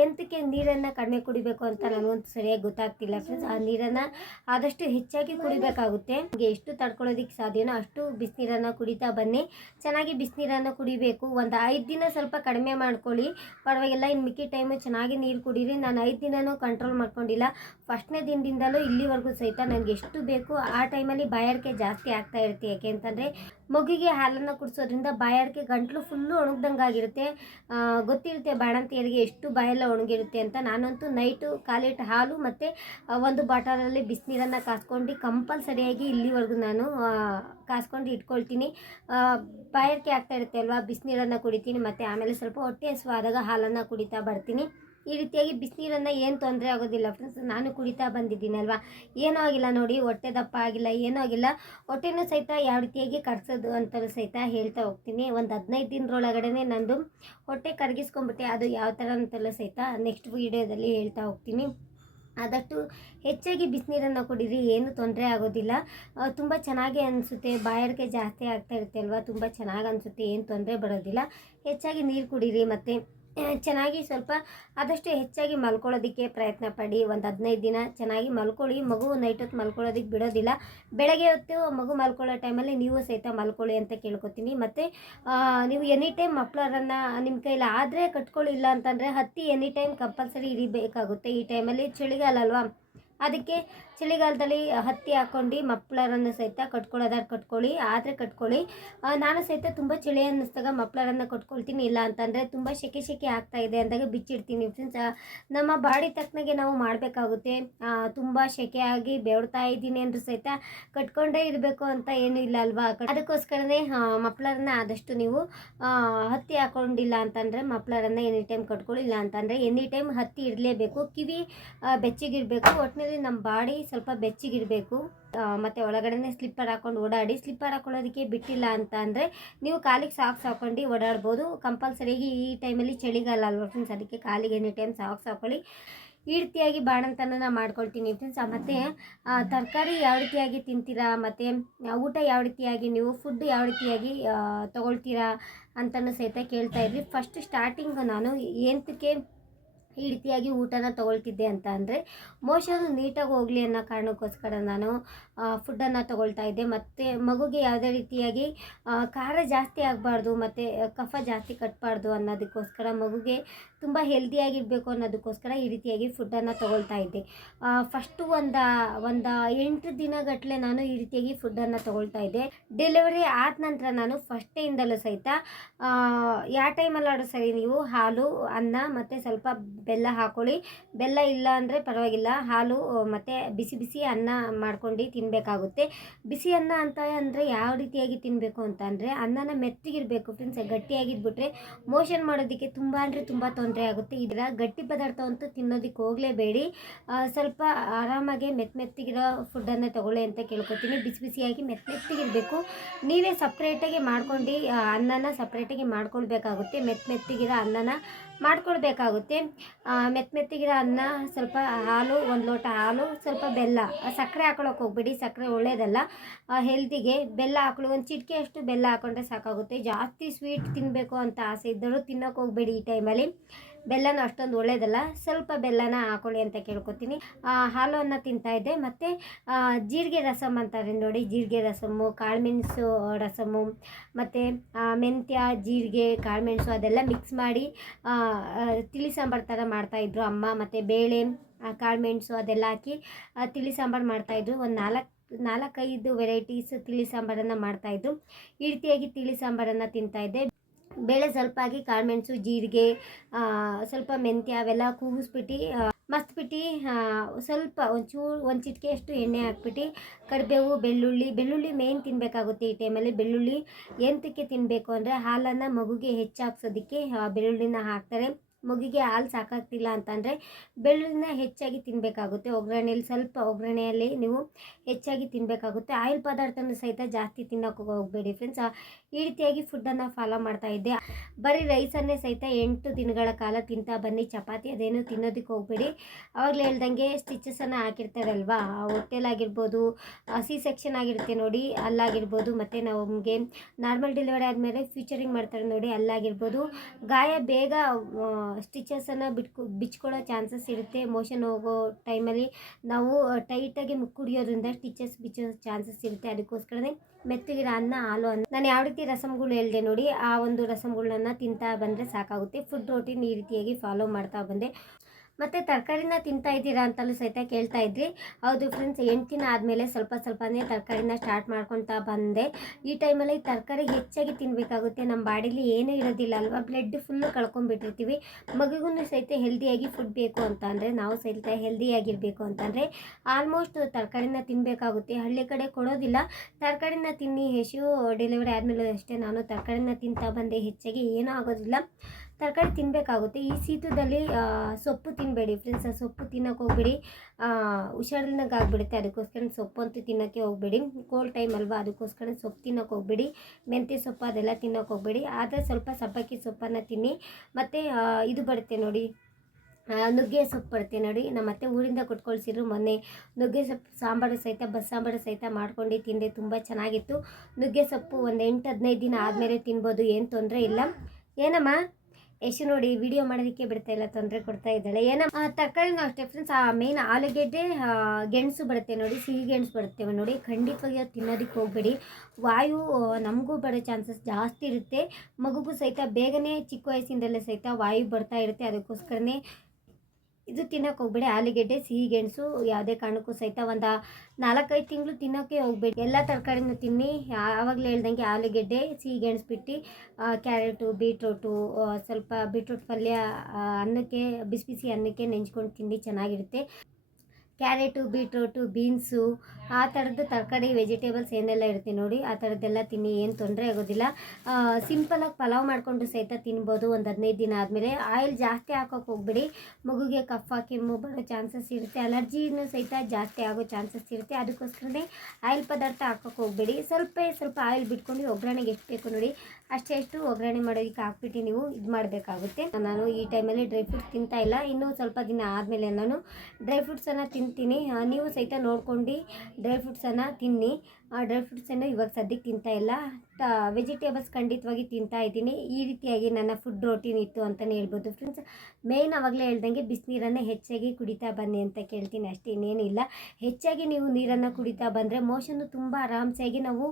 ಎಂತಕ್ಕೆ ನೀರನ್ನು ಕಡಿಮೆ ಕುಡಿಬೇಕು ಅಂತ ನನಗಂತೂ ಸರಿಯಾಗಿ ಗೊತ್ತಾಗ್ತಿಲ್ಲ ಫ್ರೆಂಡ್ಸ್ ಆ ನೀರನ್ನು ಆದಷ್ಟು ಹೆಚ್ಚಾಗಿ ಕುಡಿಬೇಕಾಗುತ್ತೆ. ನಿಮಗೆ ಎಷ್ಟು ತಡ್ಕೊಳ್ಳೋದಕ್ಕೆ ಸಾಧ್ಯನೋ ಅಷ್ಟು ಬಿಸಿನೀರನ್ನು ಕುಡಿತಾ ಬನ್ನಿ. ಚೆನ್ನಾಗಿ ಬಿಸಿನೀರನ್ನು ಕುಡಿಬೇಕು. ಒಂದು ಐದು ದಿನ ಸ್ವಲ್ಪ ಕಡಿಮೆ ಮಾಡ್ಕೊಳ್ಳಿ. ಪರವಾಗಿಲ್ಲ ಇನ್ನು ಮಿಕ್ಕಿ ಟೈಮು ಚೆನ್ನಾಗಿ ನೀರು ಕುಡೀರಿ. ನಾನು ಐದು ದಿನನೂ ಕಂಟ್ರೋಲ್ ಮಾಡ್ಕೊಂಡಿಲ್ಲ. ಫಸ್ಟ್ನೇ ದಿನದಿಂದಲೂ ಇಲ್ಲಿವರೆಗೂ ಸಹಿತ ನನಗೆ ಎಷ್ಟು ಬೇಕು, ಆ ಟೈಮಲ್ಲಿ ಬಾಯಾರಿಕೆ ಜಾಸ್ತಿ ಆಗ್ತಾ ಇರುತ್ತೆ. ಯಾಕೆ ಅಂತಂದರೆ ಮಗುಗೆ ಹಾಲನ್ನು ಕುಡಿಸೋದ್ರಿಂದ ಬಾಯಾರಿಕೆ ಗಂಟ್ಲು ಫುಲ್ಲು ಒಣಗ್ದಂಗೆ ಆಗಿರುತ್ತೆ. ಗೊತ್ತಿರುತ್ತೆ ಬಾಣಂತಿಯರಿಗೆ ಎಷ್ಟು ಬಾಯೆಲ್ಲ ಒಣಗಿರುತ್ತೆ ಅಂತ. ನಾನಂತೂ ನೈಟು ಕಾಲಿಟ್ಟು ಹಾಲು ಮತ್ತು ಒಂದು ಬಾಟಲಲ್ಲಿ ಬಿಸಿನೀರನ್ನು ಕಾಸ್ಕೊಂಡು ಕಂಪಲ್ಸರಿಯಾಗಿ ಇಲ್ಲಿವರೆಗೂ ನಾನು ಕಾಸ್ಕೊಂಡು ಇಟ್ಕೊಳ್ತೀನಿ. ಬಾಯಾರಿಕೆ ಆಗ್ತಾ ಇರುತ್ತೆ ಅಲ್ವಾ? ಬಿಸಿನೀರನ್ನು ಕುಡಿತೀನಿ ಮತ್ತು ಆಮೇಲೆ ಸ್ವಲ್ಪ ಹೊಟ್ಟೆ ಹಸುವಾದಾಗ ಹಾಲನ್ನು ಕುಡಿತಾ ಬರ್ತೀನಿ. ಈ ರೀತಿಯಾಗಿ ಬಿಸಿನೀರನ್ನು ಏನು ತೊಂದರೆ ಆಗೋದಿಲ್ಲ ಫ್ರೆಂಡ್ಸ್ ನಾನು ಕುಡಿತಾ ಬಂದಿದ್ದೀನಲ್ವಾ ಏನೂ ಆಗಿಲ್ಲ ನೋಡಿ, ಹೊಟ್ಟೆ ದಪ್ಪ ಆಗಿಲ್ಲ, ಏನೂ ಆಗಿಲ್ಲ. ಹೊಟ್ಟೆನೂ ಸಹಿತ ಯಾವ ರೀತಿಯಾಗಿ ಕರ್ಸೋದು ಅಂತಲೂ ಸಹಿತ ಹೇಳ್ತಾ ಹೋಗ್ತೀನಿ. ಒಂದು ಹದಿನೈದು ದಿನದೊಳಗಡೆ ನಂದು ಹೊಟ್ಟೆ ಕರಗಿಸ್ಕೊಂಬಿಟ್ಟೆ ಅದು ಯಾವ ಥರ ಅಂತಲೂ ಸಹಿತ ನೆಕ್ಸ್ಟ್ ವಿಡಿಯೋದಲ್ಲಿ ಹೇಳ್ತಾ ಹೋಗ್ತೀನಿ. ಆದಷ್ಟು ಹೆಚ್ಚಾಗಿ ಬಿಸಿನೀರನ್ನು ಕುಡೀರಿ, ಏನು ತೊಂದರೆ ಆಗೋದಿಲ್ಲ. ತುಂಬ ಚೆನ್ನಾಗಿ ಅನಿಸುತ್ತೆ. ಬಾಯಾರಿಕೆ ಜಾಸ್ತಿ ಆಗ್ತಾ ಇರುತ್ತೆ ಅಲ್ವಾ? ತುಂಬ ಚೆನ್ನಾಗಿ ಅನಿಸುತ್ತೆ. ಏನು ತೊಂದರೆ ಬರೋದಿಲ್ಲ. ಹೆಚ್ಚಾಗಿ ನೀರು ಕುಡೀರಿ ಮತ್ತು ಚೆನ್ನಾಗಿ ಸ್ವಲ್ಪ ಆದಷ್ಟು ಹೆಚ್ಚಾಗಿ ಮಲ್ಕೊಳ್ಳೋದಕ್ಕೆ ಪ್ರಯತ್ನ ಪಡಿ. ಒಂದು ಹದಿನೈದು ದಿನ ಚೆನ್ನಾಗಿ ಮಲ್ಕೊಳ್ಳಿ. ಮಗು ನೈಟ್ ಹೊತ್ತು ಮಲ್ಕೊಳ್ಳೋದಕ್ಕೆ ಬಿಡೋದಿಲ್ಲ. ಬೆಳಗ್ಗೆ ಹೊತ್ತು ಮಗು ಮಲ್ಕೊಳ್ಳೋ ಟೈಮಲ್ಲಿ ನೀವು ಸಹಿತ ಮಲ್ಕೊಳ್ಳಿ ಅಂತ ಕೇಳ್ಕೊತೀನಿ. ಮತ್ತು ನೀವು ಎನಿ ಟೈಮ್ ಮಫ್ಲರನ್ನು ನಿಮ್ಮ ಕೈಲಿ ಆದರೆ ಕಟ್ಕೊಳ್ಳಿಲ್ಲ ಅಂತಂದರೆ ಹತ್ತಿ ಎನಿ ಟೈಮ್ ಕಂಪಲ್ಸರಿ ಇರಿಬೇಕಾಗುತ್ತೆ. ಈ ಟೈಮಲ್ಲಿ ಚಳಿಗಾಲ ಅಲ್ವಾ? ಅದಕ್ಕೆ ಚಳಿಗಾಲದಲ್ಲಿ ಹತ್ತಿ ಹಾಕ್ಕೊಂಡು ಮಫ್ಲರನ್ನು ಸಹಿತ ಕಟ್ಕೊಳ್ಳೋದಾದ್ರೆ ಕಟ್ಕೊಳ್ಳಿ, ಆದರೆ ಕಟ್ಕೊಳ್ಳಿ. ನಾನು ಸಹಿತ ತುಂಬ ಚಳಿ ಅನ್ನಿಸ್ದಾಗ ಮಫ್ಲರನ್ನು ಕಟ್ಕೊಳ್ತೀನಿ, ಇಲ್ಲ ಅಂತಂದರೆ ತುಂಬ ಸೆಕೆ ಸೆಕೆ ಆಗ್ತಾ ಇದೆ ಅಂದಾಗ ಬಿಚ್ಚಿಡ್ತೀನಿ ಫ್ರೆಂಡ್ಸ್ ನಮ್ಮ ಬಾಡಿ ತಕ್ಕನಾಗೆ ನಾವು ಮಾಡಬೇಕಾಗುತ್ತೆ. ತುಂಬ ಸೆಕೆ ಆಗಿ ಬೆವಡ್ತಾ ಇದ್ದೀನಿ ಅಂದ್ರೂ ಸಹಿತ ಕಟ್ಕೊಂಡೇ ಇರಬೇಕು ಅಂತ ಏನೂ ಇಲ್ಲ ಅಲ್ವಾ? ಅದಕ್ಕೋಸ್ಕರನೇ ಮಫ್ಲರ್ನ ಆದಷ್ಟು ನೀವು ಹತ್ತಿ ಹಾಕೊಂಡಿಲ್ಲ ಅಂತಂದರೆ ಮಫ್ಲರನ್ನು ಎನಿ ಟೈಮ್ ಕಟ್ಕೊಳ್ಳಿಲ್ಲ ಅಂತಂದರೆ ಎನಿ ಟೈಮ್ ಹತ್ತಿ ಇರಲೇಬೇಕು. ಕಿವಿ ಬೆಚ್ಚಗಿರಬೇಕು. ಒಟ್ಟಿನಲ್ಲಿ ನಮ್ಮ ಬಾಡಿ ಸ್ವಲ್ಪ ಬೆಚ್ಚಗಿಡಬೇಕು. ಮತ್ತು ಒಳಗಡೆನೆ ಸ್ಲಿಪ್ಪರ್ ಹಾಕೊಂಡು ಓಡಾಡಿ ಸ್ಲಿಪ್ಪರ್ ಹಾಕೊಳ್ಳೋದಕ್ಕೆ ಬಿಟ್ಟಿಲ್ಲ ಅಂತ ಅಂದರೆ ನೀವು ಕಾಲಿಗೆ ಸಾಕ್ಸ್ ಹಾಕೊಂಡು ಓಡಾಡ್ಬೋದು. ಕಂಪಲ್ಸರಿಯಾಗಿ ಈ ಟೈಮಲ್ಲಿ ಚಳಿಗಾಲ ಅಲ್ವಾ ಫ್ರೆಂಡ್ಸ್ ಅದಕ್ಕೆ ಕಾಲಿಗೆ ಎನಿ ಟೈಮ್ ಸಾಕ್ಸ್ ಹಾಕೊಳ್ಳಿ. ಈ ರೀತಿಯಾಗಿ ಬಾಣಂತನ ಮಾಡ್ಕೊಳ್ತೀನಿ ಫ್ರೆಂಡ್ಸ್ ಮತ್ತು ತರಕಾರಿ ಯಾವ ರೀತಿಯಾಗಿ ತಿಂತೀರಾ? ಮತ್ತು, ಊಟ ಯಾವ ರೀತಿಯಾಗಿ ನೀವು ಫುಡ್ ಯಾವ ರೀತಿಯಾಗಿ ತೊಗೊಳ್ತೀರಾ ಅಂತಲೂ ಸಹಿತ ಕೇಳ್ತಾ ಇದ್ವಿ ಫಸ್ಟ್ ಸ್ಟಾರ್ಟಿಂಗ್ ನಾನು ಏನಕ್ಕೆ ಈ ರೀತಿಯಾಗಿ ಊಟನ ತಗೊಳ್ತಿದ್ದೆ ಅಂತ ಅಂದರೆ ಮೋಷನ್ ನೀಟಾಗಿ ಹೋಗಲಿ ಅನ್ನೋ ಕಾರಣಕ್ಕೋಸ್ಕರ ನಾನು ಫುಡ್ಡನ್ನು ತಗೊಳ್ತಾ ಇದ್ದೆ. ಮತ್ತು ಮಗುಗೆ ಯಾವುದೇ ರೀತಿಯಾಗಿ ಖಾರ ಜಾಸ್ತಿ ಆಗಬಾರ್ದು, ಮತ್ತು ಕಫ ಜಾಸ್ತಿ ಕಟ್ಟಬಾರ್ದು ಅನ್ನೋದಕ್ಕೋಸ್ಕರ ಮಗುಗೆ ತುಂಬ ಹೆಲ್ದಿಯಾಗಿರಬೇಕು ಅನ್ನೋದಕ್ಕೋಸ್ಕರ ಈ ರೀತಿಯಾಗಿ ಫುಡ್ಡನ್ನು ತಗೊಳ್ತಾ ಇದ್ದೆ. ಫಸ್ಟು ಒಂದು ಒಂದು ಎಂಟು ದಿನಗಟ್ಟಲೆ ನಾನು ಈ ರೀತಿಯಾಗಿ ಫುಡ್ಡನ್ನು ತಗೊಳ್ತಾ ಇದ್ದೆ. ಡೆಲಿವರಿ ಆದ ನಂತರ ನಾನು ಫಸ್ಟೇಯಿಂದಲೂ ಸಹಿತ ಯಾವ ಟೈಮಲ್ಲಿ ಆಡೋ ಸರಿ ನೀವು ಹಾಲು, ಅನ್ನ, ಮತ್ತು ಸ್ವಲ್ಪ ಬೆಲ್ಲ ಹಾಕೊಳ್ಳಿ. ಬೆಲ್ಲ ಇಲ್ಲ ಅಂದರೆ ಪರವಾಗಿಲ್ಲ. ಹಾಲು, ಮತ್ತು ಬಿಸಿ ಬಿಸಿ ಅನ್ನ ಮಾಡ್ಕೊಂಡು ತಿನ್ನಬೇಕಾಗುತ್ತೆ ಬಿಸಿ ಅನ್ನ ಅಂತ ಅಂದರೆ ಯಾವ ರೀತಿಯಾಗಿ ತಿನ್ನಬೇಕು ಅಂತ ಅಂದರೆ ಅನ್ನನ ಮೆತ್ತಗಿರಬೇಕು ಫ್ರೆಂಡ್ಸ್ ಗಟ್ಟಿಯಾಗಿದ್ಬಿಟ್ರೆ ಮೋಷನ್ ಮಾಡೋದಕ್ಕೆ ತುಂಬ ಅಂದರೆ ತುಂಬ ತೊಂದರೆ ಆಗುತ್ತೆ. ಇದರ ಗಟ್ಟಿ ಪದಾರ್ಥ ಅಂತೂ ತಿನ್ನೋದಕ್ಕೆ ಹೋಗಲೇಬೇಡಿ. ಸ್ವಲ್ಪ ಆರಾಮಾಗಿ ಮೆತ್ತ ಮೆತ್ತಗಿರೋ ಫುಡ್ಡನ್ನು ತಗೊಳ್ಳಿ ಅಂತ ಕೇಳ್ಕೊತೀನಿ. ಬಿಸಿ ಬಿಸಿಯಾಗಿ ಮೆತ್ತ ಮೆತ್ತಗಿರಬೇಕು. ನೀವೇ ಸಪ್ರೇಟಾಗಿ ಮಾಡ್ಕೊಂಡು ಅನ್ನನ ಸಪ್ರೇಟಾಗಿ ಮಾಡ್ಕೊಳ್ಬೇಕಾಗುತ್ತೆ. ಮೆತ್ತ ಮೆತ್ತಗಿರೋ ಅನ್ನನ ಮಾಡ್ಕೊಳ್ಬೇಕಾಗುತ್ತೆ. ಮೆತ್ತ ಮೆತ್ತಗಿರೋ ಅನ್ನ ಸ್ವಲ್ಪ ಹಾಲು, ಒಂದು ಲೋಟ ಹಾಲು, ಸ್ವಲ್ಪ ಬೆಲ್ಲ ಸಕ್ಕರೆ ಹಾಕೊಳಕ್ಕೆ ಹೋಗ್ಬೇಡಿ. ಸಕ್ಕರೆ ಒಳ್ಳೆಯದಲ್ಲ ಹೆಲ್ತಿಗೆ ಬೆಲ್ಲ ಹಾಕೊಳ್ಳಿ ಒಂದು ಚಿಟಿಕೆ ಅಷ್ಟು ಬೆಲ್ಲ ಹಾಕೊಂಡ್ರೆ ಸಾಕಾಗುತ್ತೆ. ಜಾಸ್ತಿ ಸ್ವೀಟ್ ತಿನ್ನಬೇಕು ಅಂತ ಆಸೆ ಇದ್ದರೂ ತಿನ್ನೋಕೆ ಹೋಗಬೇಡಿ ಈ ಟೈಮಲ್ಲಿ ಬೆಲ್ಲನೂ ಅಷ್ಟೊಂದು ಒಳ್ಳೆಯದಲ್ಲ ಸ್ವಲ್ಪ ಬೆಲ್ಲನ ಹಾಕೊಳ್ಳಿ ಅಂತ ಕೇಳ್ಕೊತೀನಿ. ಹಾಲನ್ನು ಅನ್ನ ತಿಂತಾ ಇದ್ದೆ. ಮತ್ತು ಜೀರಿಗೆ ರಸಮ್ ಅಂತಾರೆ ನೋಡಿ. ಜೀರಿಗೆ ರಸಮ್ಮು ಕಾಳುಮೆಣಸು ರಸಮ್ಮು ಮತ್ತು ಮೆಂತ್ಯ, ಜೀರಿಗೆ, ಕಾಳುಮೆಣಸು ಅದೆಲ್ಲ ಮಿಕ್ಸ್ ಮಾಡಿ ತಿಳಿ ಸಾಂಬಾರು ಥರ ಮಾಡ್ತಾಯಿದ್ರು ಅಮ್ಮ. ಮತ್ತು ಬೇಳೆ ಆ, ಕಾಳುಮೆಣಸು ಅದೆಲ್ಲ ಹಾಕಿ ತಿಳಿ ಸಾಂಬಾರು ಮಾಡ್ತಾಯಿದ್ರು ಒಂದು ನಾಲ್ಕು ನಾಲ್ಕೈದು ವೆರೈಟೀಸ್ ತಿಳಿ ಸಾಂಬಾರನ್ನು ಮಾಡ್ತಾಯಿದ್ರು ಈ ರೀತಿಯಾಗಿ ತಿಳಿ ಸಾಂಬಾರನ್ನು ತಿಂತಾಯಿದ್ದೆ ಬೇಳೆ ಸ್ವಲ್ಪ ಹಾಕಿ ಕಾಳುಮೆಣಸು ಜೀರಿಗೆ ಸ್ವಲ್ಪ ಮೆಂತ್ಯ ಅವೆಲ್ಲ ಕೂಗಿಸ್ಬಿಟ್ಟು ಮಸ್ತ್ಬಿಟ್ಟು ಸ್ವಲ್ಪ ಒಂಚೂರು ಒಂದು ಚಿಟಿಕೆಯಷ್ಟು ಎಣ್ಣೆ ಹಾಕ್ಬಿಟ್ಟು ಕರಿಬೇವು ಬೆಳ್ಳುಳ್ಳಿ ಬೆಳ್ಳುಳ್ಳಿ ಮೇನ್ ತಿನ್ನಬೇಕಾಗುತ್ತೆ ಈ ಟೈಮಲ್ಲಿ ಬೆಳ್ಳುಳ್ಳಿ ಎಂತಕ್ಕೆ ತಿನ್ನಬೇಕು ಅಂದರೆ ಹಾಲನ್ನು ಮಗುಗೆ ಹೆಚ್ಚಾಕ್ಸೋದಕ್ಕೆ ಬೆಳ್ಳುಳ್ಳಿನ ಹಾಕ್ತಾರೆ. ಮಗುಗೆ ಹಾಲು ಸಾಕಾಗ್ತಿಲ್ಲ ಅಂತಂದರೆ ಬೆಳ್ಳುಳ್ಳಿನ ಹೆಚ್ಚಾಗಿ ತಿನ್ನಬೇಕಾಗುತ್ತೆ ಒಗ್ಗರಣೆಯಲ್ಲಿ ಸ್ವಲ್ಪ ಒಗ್ಗರಣೆಯಲ್ಲಿ ನೀವು ಹೆಚ್ಚಾಗಿ ತಿನ್ನಬೇಕಾಗುತ್ತೆ ಆಯಿಲ್ ಪದಾರ್ಥನ ಸಹಿತ ಜಾಸ್ತಿ ತಿನ್ನೋಕೆ ಹೋಗಬೇಡಿ ಫ್ರೆಂಡ್ಸ್ ಈ ರೀತಿಯಾಗಿ ಫುಡ್ಡನ್ನು ಫಾಲೋ ಮಾಡ್ತಾ ಇದ್ದೆ. ಬರೀ ರೈಸನ್ನೇ ಸಹಿತ ಎಂಟು ದಿನಗಳ ಕಾಲ ತಿಂತಾ ಬನ್ನಿ. ಚಪಾತಿ ಅದೇನು ತಿನ್ನೋದಕ್ಕೆ ಹೋಗಬೇಡಿ. ಅವಾಗಲೇ ಹೇಳ್ದಂಗೆ ಸ್ಟಿಚಸನ್ನು ಹಾಕಿರ್ತಾರಲ್ವಾ? ಹೊಟ್ಟೆಲಾಗಿರ್ಬೋದು ಸಿ ಸೆಕ್ಷನ್ ಆಗಿರುತ್ತೆ ನೋಡಿ, ಅಲ್ಲಾಗಿರ್ಬೋದು, ಮತ್ತು ನಮಗೆ ನಾರ್ಮಲ್ ಡೆಲಿವರಿ ಆದಮೇಲೆ ಫ್ಯೂಚರಿಂಗ್ ಮಾಡ್ತಾರೆ ನೋಡಿ, ಅಲ್ಲಾಗಿರ್ಬೋದು. ಗಾಯ ಬೇಗ ಸ್ಟಿಚಸನ್ನು ಬಿಟ್ಕೊ, ಬಿಚ್ಕೊಳ್ಳೋ ಚಾನ್ಸಸ್ ಇರುತ್ತೆ. ಮೋಷನ್ ಹೋಗೋ ಟೈಮಲ್ಲಿ ನಾವು ಟೈಟಾಗಿ ಮುಕ್ಕುಡಿಯೋದ್ರಿಂದ ಸ್ಟಿಚಸ್ ಬಿಚ್ಚೋ ಚಾನ್ಸಸ್ ಇರುತ್ತೆ. ಅದಕ್ಕೋಸ್ಕರನೇ ಮೆತ್ತಗಿರೋ ಅನ್ನ, ಹಾಲು, ಅನ್ನ. ನಾನು ಯಾವ ರೀತಿ ರಸಮ್ಗಳು ಹೇಳಿದೆ ನೋಡಿ, ಆ ಒಂದು ರಸಮ್ಗಳನ್ನ ತಿಂತಾ ಬಂದರೆ ಸಾಕಾಗುತ್ತೆ. ಫುಡ್ ರೋಟೀನ್ ಈ ರೀತಿಯಾಗಿ ಫಾಲೋ ಮಾಡ್ತಾ ಬಂದೆ. ಮತ್ತು ತರಕಾರಿನ ತಿಂತಾ ಇದ್ದೀರಾ ಅಂತಲೂ ಸಹಿತ ಕೇಳ್ತಾ ಇದ್ರಿ. ಹೌದು ಫ್ರೆಂಡ್ಸ್ ಎಂಟು ದಿನ ಆದಮೇಲೆ ಸ್ವಲ್ಪ ಸ್ವಲ್ಪನೇ ತರಕಾರಿನ ಸ್ಟಾರ್ಟ್ ಮಾಡ್ಕೊತಾ ಬಂದೆ. ಈ ಟೈಮಲ್ಲಿ ತರಕಾರಿ ಹೆಚ್ಚಾಗಿ ತಿನ್ನಬೇಕಾಗುತ್ತೆ ನಮ್ಮ ಬಾಡಿಲಿ ಏನೂ ಇರೋದಿಲ್ಲ ಅಲ್ವಾ? ಬ್ಲಡ್ ಫುಲ್ಲು ಕಳ್ಕೊಂಡ್ಬಿಟ್ಟಿರ್ತೀವಿ. ಮಗುಗೂ ಸಹಿತ ಹೆಲ್ದಿಯಾಗಿ ಫುಡ್ ಬೇಕು ಅಂತ ಅಂದರೆ, ನಾವು ಸಹಿತ ಹೆಲ್ದಿಯಾಗಿರಬೇಕು ಅಂತಂದರೆ ಆಲ್ಮೋಸ್ಟ್ ತರಕಾರಿನ ತಿನ್ನಬೇಕಾಗುತ್ತೆ ಹಳ್ಳಿ ಕಡೆ ಕೊಡೋದಿಲ್ಲ. ತರಕಾರಿನ ತಿನ್ನಿ ಹೆಚ್ಚು ಡೆಲಿವರಿ ಆದಮೇಲೆ ಅಷ್ಟೇ ನಾನು ತರಕಾರಿನ ತಿಂತಾ ಬಂದೆ. ಹೆಚ್ಚಾಗಿ ಏನೂ ಆಗೋದಿಲ್ಲ. ತರಕಾರಿ ತಿನ್ನಬೇಕಾಗುತ್ತೆ ಈ ಶೀತದಲ್ಲಿ ಸೊಪ್ಪು ತಿನ್ನಬೇಡಿ ಫ್ರೆಂಡ್ಸ್ ಸೊಪ್ಪು ತಿನ್ನೋಕೆ ಹೋಗ್ಬೇಡಿ. ಹುಷಾರಿಲ್ದಂಗೆ ಆಗಿಬಿಡುತ್ತೆ ಅದಕ್ಕೋಸ್ಕರ ಸೊಪ್ಪು ಅಂತೂ ತಿನ್ನೋಕ್ಕೆ ಹೋಗ್ಬೇಡಿ. ಕೋಲ್ಡ್ ಟೈಮ್ ಅಲ್ವಾ, ಅದಕ್ಕೋಸ್ಕರ ಸೊಪ್ಪು ತಿನ್ನೋಕೆ ಹೋಗ್ಬೇಡಿ. ಮೆಂತ್ಯ ಸೊಪ್ಪು ಅದೆಲ್ಲ ತಿನ್ನೋಕೆ ಹೋಗ್ಬೇಡಿ. ಆದರೆ ಸ್ವಲ್ಪ ಸಬ್ಬಕ್ಕಿ ಸೊಪ್ಪನ್ನು ತಿನ್ನಿ. ಮತ್ತು ಇದು ಬರುತ್ತೆ ನೋಡಿ. ನುಗ್ಗೆ ಸೊಪ್ಪು ಬರುತ್ತೆ ನೋಡಿ. ನಮ್ಮ ಮತ್ತೆ ಊರಿಂದ ಕೊಟ್ಕೊಳ್ಸಿದ್ರು ಮೊನ್ನೆ. ನುಗ್ಗೆ ಸೊಪ್ಪು, ಸಾಂಬಾರು ಸಹಿತ, ಬಸ್ ಸಾಂಬಾರು ಸಹಿತ ಮಾಡ್ಕೊಂಡು, ತಿಂದೆ. ತುಂಬ ಚೆನ್ನಾಗಿತ್ತು. ನುಗ್ಗೆ ಸೊಪ್ಪು ಒಂದು ಎಂಟು ಹದಿನೈದು ದಿನ ಆದಮೇಲೆ ತಿನ್ಬೋದು. ಏನು ತೊಂದರೆ ಇಲ್ಲ. ಏನಮ್ಮ? ಎಷ್ಟು ನೋಡಿ ವಿಡಿಯೋ ಮಾಡೋದಕ್ಕೆ ಬಿಡ್ತಾ ಇಲ್ಲ, ತೊಂದರೆ ಕೊಡ್ತಾ ಇದ್ದಾಳೆ. ಏನೋ ತರಕಾರಿನೂ ಅಷ್ಟೇ ಫ್ರೆಂಡ್ಸ್ ಆ ಮೇನ್ ಆಲೂಗೆಡ್ಡೆ ಗೆಣಸು ಬರುತ್ತೆ ನೋಡಿ, ಸಿಹಿ ಗೆಣಸು ಬರುತ್ತೆ ನೋಡಿ. ಖಂಡಿತವಾಗಿ ಅದು ತಿನ್ನೋದಕ್ಕೆ ಹೋಗಬೇಡಿ. ವಾಯು ನಮಗೂ ಬರೋ ಚಾನ್ಸಸ್ ಜಾಸ್ತಿ ಇರುತ್ತೆ. ಮಗುಗೂ ಸಹಿತ, ಬೇಗನೆ ಚಿಕ್ಕ ವಯಸ್ಸಿಂದಲೇ ಸಹಿತ ವಾಯು ಬರ್ತಾ ಇರುತ್ತೆ. ಅದಕ್ಕೋಸ್ಕರನೇ ಇದು ತಿನ್ನೋಕೆ ಹೋಗ್ಬೇಡಿ. ಆಲೂಗೆಡ್ಡೆ, ಸಿಹಿ ಗೆಣಸು ಯಾವುದೇ ಕಾರಣಕ್ಕೂ ಸಹಿತ ಒಂದು ನಾಲ್ಕೈದು ತಿಂಗಳು ತಿನ್ನೋಕ್ಕೆ ಹೋಗ್ಬೇಡಿ. ಎಲ್ಲ ತರಕಾರಿನೂ ತಿನ್ನಿ. ಆವಾಗಲೇ ಹೇಳ್ದಂಗೆ ಆಲೂಗೆಡ್ಡೆ, ಸಿಹಿ ಗೆಣಸು ಬಿಟ್ಟು ಕ್ಯಾರೆಟು, ಬೀಟ್ರೋಟು ಸ್ವಲ್ಪ ಬೀಟ್ರೂಟ್ ಪಲ್ಯ ಅನ್ನಕ್ಕೆ, ಬಿಸಿ ಬಿಸಿ ಅನ್ನಕ್ಕೆ ನೆಂಚ್ಕೊಂಡು ತಿಂದು ಚೆನ್ನಾಗಿರುತ್ತೆ. ಕ್ಯಾರೆಟು, ಬೀಟ್ರೋಟು, ಬೀನ್ಸು, ಆ ಥರದ್ದು ತರಕಾರಿ, ವೆಜಿಟೇಬಲ್ಸ್ ಏನೆಲ್ಲ ಇರುತ್ತೆ ನೋಡಿ, ಆ ಥರದ್ದೆಲ್ಲ ತಿನ್ನಿ, ಏನು ತೊಂದರೆ ಆಗೋದಿಲ್ಲ. ಸಿಂಪಲಾಗಿ ಪಲಾವ್ ಮಾಡಿಕೊಂಡು ಸಹಿತ ತಿನ್ಬೋದು, ಒಂದು ಹದಿನೈದು ದಿನ ಆದಮೇಲೆ. ಆಯಿಲ್ ಜಾಸ್ತಿ ಹಾಕೋಕೆ ಹೋಗ್ಬೇಡಿ. ಮಗುಗೆ ಕಫ ಕೆಮ್ಮು ಬರೋ ಚಾನ್ಸಸ್ ಇರುತ್ತೆ. ಅಲರ್ಜಿನೂ ಸಹಿತ ಜಾಸ್ತಿ ಆಗೋ ಚಾನ್ಸಸ್ ಇರುತ್ತೆ. ಅದಕ್ಕೋಸ್ಕರನೇ ಆಯಿಲ್ ಪದಾರ್ಥ ಹಾಕೋಕೆ ಹೋಗ್ಬೇಡಿ. ಸ್ವಲ್ಪ ಸ್ವಲ್ಪ ಆಯಿಲ್ ಬಿಟ್ಕೊಂಡು ಒಗ್ಗರಣೆಗೆ ಎಷ್ಟು ಬೇಕು ನೋಡಿ. ಅಷ್ಟೇ ಅಷ್ಟು ಒಗ್ಗರಣೆ ಮಾಡೋದಕ್ಕೆ ಹಾಕ್ಬಿಟ್ಟು ನೀವು ಇದು ಮಾಡಬೇಕಾಗುತ್ತೆ. ನಾನು ಈ ಟೈಮಲ್ಲಿ ಡ್ರೈ ಫ್ರೂಟ್ಸ್ ತಿಂತಾ ಇಲ್ಲ. ಇನ್ನೂ ಸ್ವಲ್ಪ ದಿನ ಆದಮೇಲೆ ನಾನು ಡ್ರೈ ಫ್ರೂಟ್ಸನ್ನು ತಿಂತೀನಿ ಆ, ನೀವು ಸಹಿತ ನೋಡ್ಕೊಂಡು ಡ್ರೈ ಫ್ರೂಟ್ಸನ್ನು ತಿನ್ನಿ ಆ ಡ್ರೈ ಫ್ರೂಟ್ಸನ್ನು ಇವಾಗ ಸದ್ಯಕ್ಕೆ ತಿಂತಾ ಇಲ್ಲ. ವೆಜಿಟೇಬಲ್ಸ್ ಖಂಡಿತವಾಗಿ ತಿಂತಾ ಇದ್ದೀನಿ. ಈ ರೀತಿಯಾಗಿ ನನ್ನ ಫುಡ್ ರೋಟೀನ್ ಇತ್ತು ಅಂತಲೇ ಹೇಳ್ಬೋದು. ಫ್ರೆಂಡ್ಸ್ ಮೇಯ್ನ್ ಆವಾಗಲೇ ಹೇಳ್ದಂಗೆ ಬಿಸಿನೀರನ್ನು ಹೆಚ್ಚಾಗಿ ಕುಡಿತಾ ಬನ್ನಿ ಅಂತ ಕೇಳ್ತೀನಿ ಅಷ್ಟೇ ಇನ್ನೇನಿಲ್ಲ ಹೆಚ್ಚಾಗಿ ನೀವು ನೀರನ್ನು ಕುಡಿತಾ ಬಂದರೆ ಮೋಷನ್ನು ತುಂಬ ಆರಾಮ್ಸಾಗಿ ನಾವು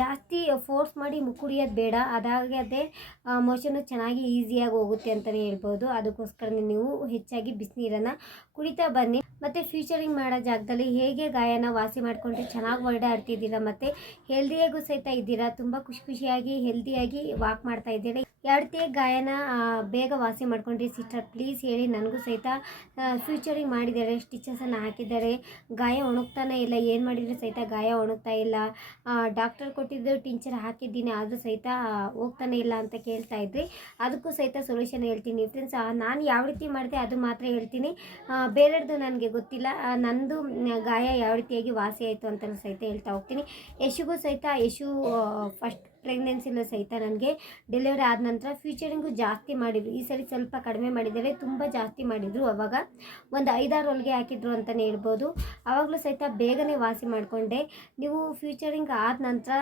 ಜಾಸ್ತಿ ಫೋರ್ಸ್ ಮಾಡಿ ಕುಡಿಯೋದು ಬೇಡ. ಅದಾಗದೆ ಮೋಷನ್ನು ಚೆನ್ನಾಗಿ ಈಸಿಯಾಗಿ ಹೋಗುತ್ತೆ ಅಂತಲೇ ಹೇಳ್ಬೋದು. ಅದಕ್ಕೋಸ್ಕರ ನೀವು ಹೆಚ್ಚಾಗಿ ಬಿಸಿನೀರನ್ನು ಕುಡಿತಾ ಬನ್ನಿ. ಮತ್ತು ಫ್ಯೂಚರಿಂಗ್ ಮಾಡೋ ಜಾಗದಲ್ಲಿ ಹೇಗೆ ಗಾಯನ ವಾಸಿ ಮಾಡಿಕೊಂಡ್ರೆ ಚೆನ್ನಾಗಿ ಓಡಾಡ್ತಿದ್ದೀರಾ ಮತ್ತು? ಹೆಲ್ದಿಯಾಗೂ ಸಹಿತ ಇದ್ದೀರಾ? ತುಂಬ ಖುಷಿ ಖುಷಿಯಾಗಿ ಹೆಲ್ದಿಯಾಗಿ ವಾಕ್ ಮಾಡ್ತಾ ಇದ್ದೀರಾ? ಯಾವ ಗಾಯನ ಬೇಗ ವಾಸಿ ಮಾಡ್ಕೊಂಡ್ರಿ ಸಿಸ್ಟರ್ ಪ್ಲೀಸ್ ಹೇಳಿ, ನನಗೂ ಸಹಿತ ಫ್ಯೂಚರಿಂಗ್ ಮಾಡಿದ್ದಾರೆ. ಸ್ಟಿಚಸನ್ನು ಹಾಕಿದ್ದಾರೆ. ಗಾಯ ಒಣಗ್ತಾನೆ ಇಲ್ಲ. ಏನು ಮಾಡಿದರೂ ಸಹಿತ ಗಾಯ ಒಣಗ್ತಾ ಇಲ್ಲ. ಡಾಕ್ಟರ್ ಕೊಟ್ಟಿದ್ದು ಟಿಂಚರ್ ಹಾಕಿದ್ದೀನಿ. ಆದರೂ ಸಹಿತ ಹೋಗ್ತಾನೆ ಇಲ್ಲ ಅಂತ ಕೇಳ್ತಾ ಇದ್ರಿ. ಅದಕ್ಕೂ ಸಹಿತ ಸೊಲ್ಯೂಷನ್ ಹೇಳ್ತೀನಿ. ಫ್ರೆಂಡ್ಸ್ ನಾನು ಯಾವ ರೀತಿ ಮಾಡಿದೆ ಅದು ಮಾತ್ರ ಹೇಳ್ತೀನಿ. ಬೇರೆಯವ್ರದ್ದು ನನಗೆ ಗೊತ್ತಿಲ್ಲ. ನಂದು ಗಾಯ ಯಾವ ರೀತಿಯಾಗಿ ವಾಸಿ ಆಯಿತು ಅಂತ ಸಹಿತ ಹೇಳ್ತಾ ಯಶುಗೂ ಸಹಿತ ಯಶು ಫಸ್ಟ್ ಪ್ರೆಗ್ನೆನ್ಸಿಲೂ ಸಹಿತ ನನಗೆ ಡೆಲಿವರಿ ಆದ ನಂತರ ಫ್ಯೂಚರಿಂಗು ಜಾಸ್ತಿ ಮಾಡಿದರು. ಈ ಸರಿ ಸ್ವಲ್ಪ ಕಡಿಮೆ ಮಾಡಿದ್ದಾರೆ ತುಂಬ ಜಾಸ್ತಿ ಮಾಡಿದರು ಅವಾಗ. ಒಂದು ಐದಾರು ಹೊಲಿಗೆ ಹಾಕಿದ್ರು ಅಂತಲೇ ಹೇಳ್ಬೋದು. ಆವಾಗಲೂ ಸಹಿತ ಬೇಗನೆ ವಾಸಿ ಮಾಡಿಕೊಂಡೆ. ನೀವು ಫ್ಯೂಚರಿಂಗ್ ಆದ ನಂತರ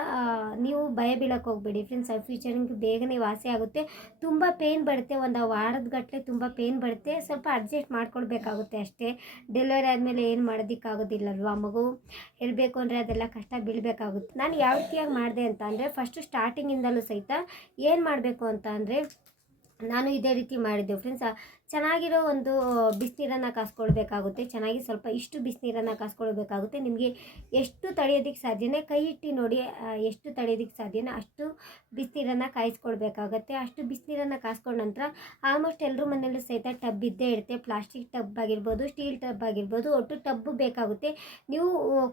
ನೀವು ಭಯ ಬೀಳಕ್ಕೆ ಹೋಗ್ಬೇಡಿ ಫ್ರೆಂಡ್ಸ್ ಫ್ಯೂಚರಿಂಗ್ ಬೇಗನೆ ವಾಸಿ ಆಗುತ್ತೆ. ತುಂಬ ಪೇಯ್ನ್ ಬರುತ್ತೆ. ಒಂದು ವಾರದ ಗಟ್ಟಲೆ ತುಂಬ ಪೇಯ್ನ್ ಬರುತ್ತೆ. ಸ್ವಲ್ಪ ಅಡ್ಜಸ್ಟ್ ಮಾಡ್ಕೊಳ್ಬೇಕಾಗುತ್ತೆ ಅಷ್ಟೇ. ಡೆಲಿವರಿ ಆದಮೇಲೆ ಏನು ಮಾಡೋದಕ್ಕಾಗೋದಿಲ್ಲಲ್ವಾ ಮಗು? ಹೇಳಬೇಕು ಅಂದರೆ ಅದೆಲ್ಲ ಕಷ್ಟ ಬೀಳಬೇಕಾಗುತ್ತೆ. ನಾನು ಯಾವ ರೀತಿಯಾಗಿ ಮಾಡಿದೆ ಅಂತ ಅಂದರೆ ಫಸ್ಟು ಸ್ಟಾರ್ಟಿಂಗಿಂದಲೂ ಸಹಿತ ಏನು ಮಾಡಬೇಕು ಅಂತ ಅಂದರೆ ನಾನು ಇದೇ ರೀತಿ ಮಾಡಿದ್ದೆ. ಫ್ರೆಂಡ್ಸ್ ಚೆನ್ನಾಗಿರೋ ಒಂದು ಬಿಸಿನೀರನ್ನು ಕಾಸ್ಕೊಳ್ಬೇಕಾಗುತ್ತೆ. ಚೆನ್ನಾಗಿ ಸ್ವಲ್ಪ ಇಷ್ಟು ಬಿಸಿನೀರನ್ನು ಕಾಸ್ಕೊಳ್ಬೇಕಾಗುತ್ತೆ. ನಿಮಗೆ ಎಷ್ಟು ತಡೆಯೋದಕ್ಕೆ ಸಾಧ್ಯನೇ ಕೈ ಇಟ್ಟು ನೋಡಿ ಎಷ್ಟು ತಡೆಯೋದಕ್ಕೆ ಸಾಧ್ಯನೇ ಅಷ್ಟು ಬಿಸಿನೀರನ್ನು ಕಾಯಿಸ್ಕೊಳ್ಬೇಕಾಗತ್ತೆ. ಅಷ್ಟು ಬಿಸಿನೀರನ್ನು ಕಾಸ್ಕೊಂಡ ನಂತರ ಆಲ್ಮೋಸ್ಟ್ ಎಲ್ಲರೂ ಮನೆಯಲ್ಲೂ ಸಹಿತ ಟಬ್ ಇದ್ದೇ ಇರುತ್ತೆ. ಪ್ಲಾಸ್ಟಿಕ್ ಟಬ್ ಆಗಿರ್ಬೋದು, ಸ್ಟೀಲ್ ಟಬ್ ಆಗಿರ್ಬೋದು, ಒಟ್ಟು ಟಬ್ಬು ಬೇಕಾಗುತ್ತೆ. ನೀವು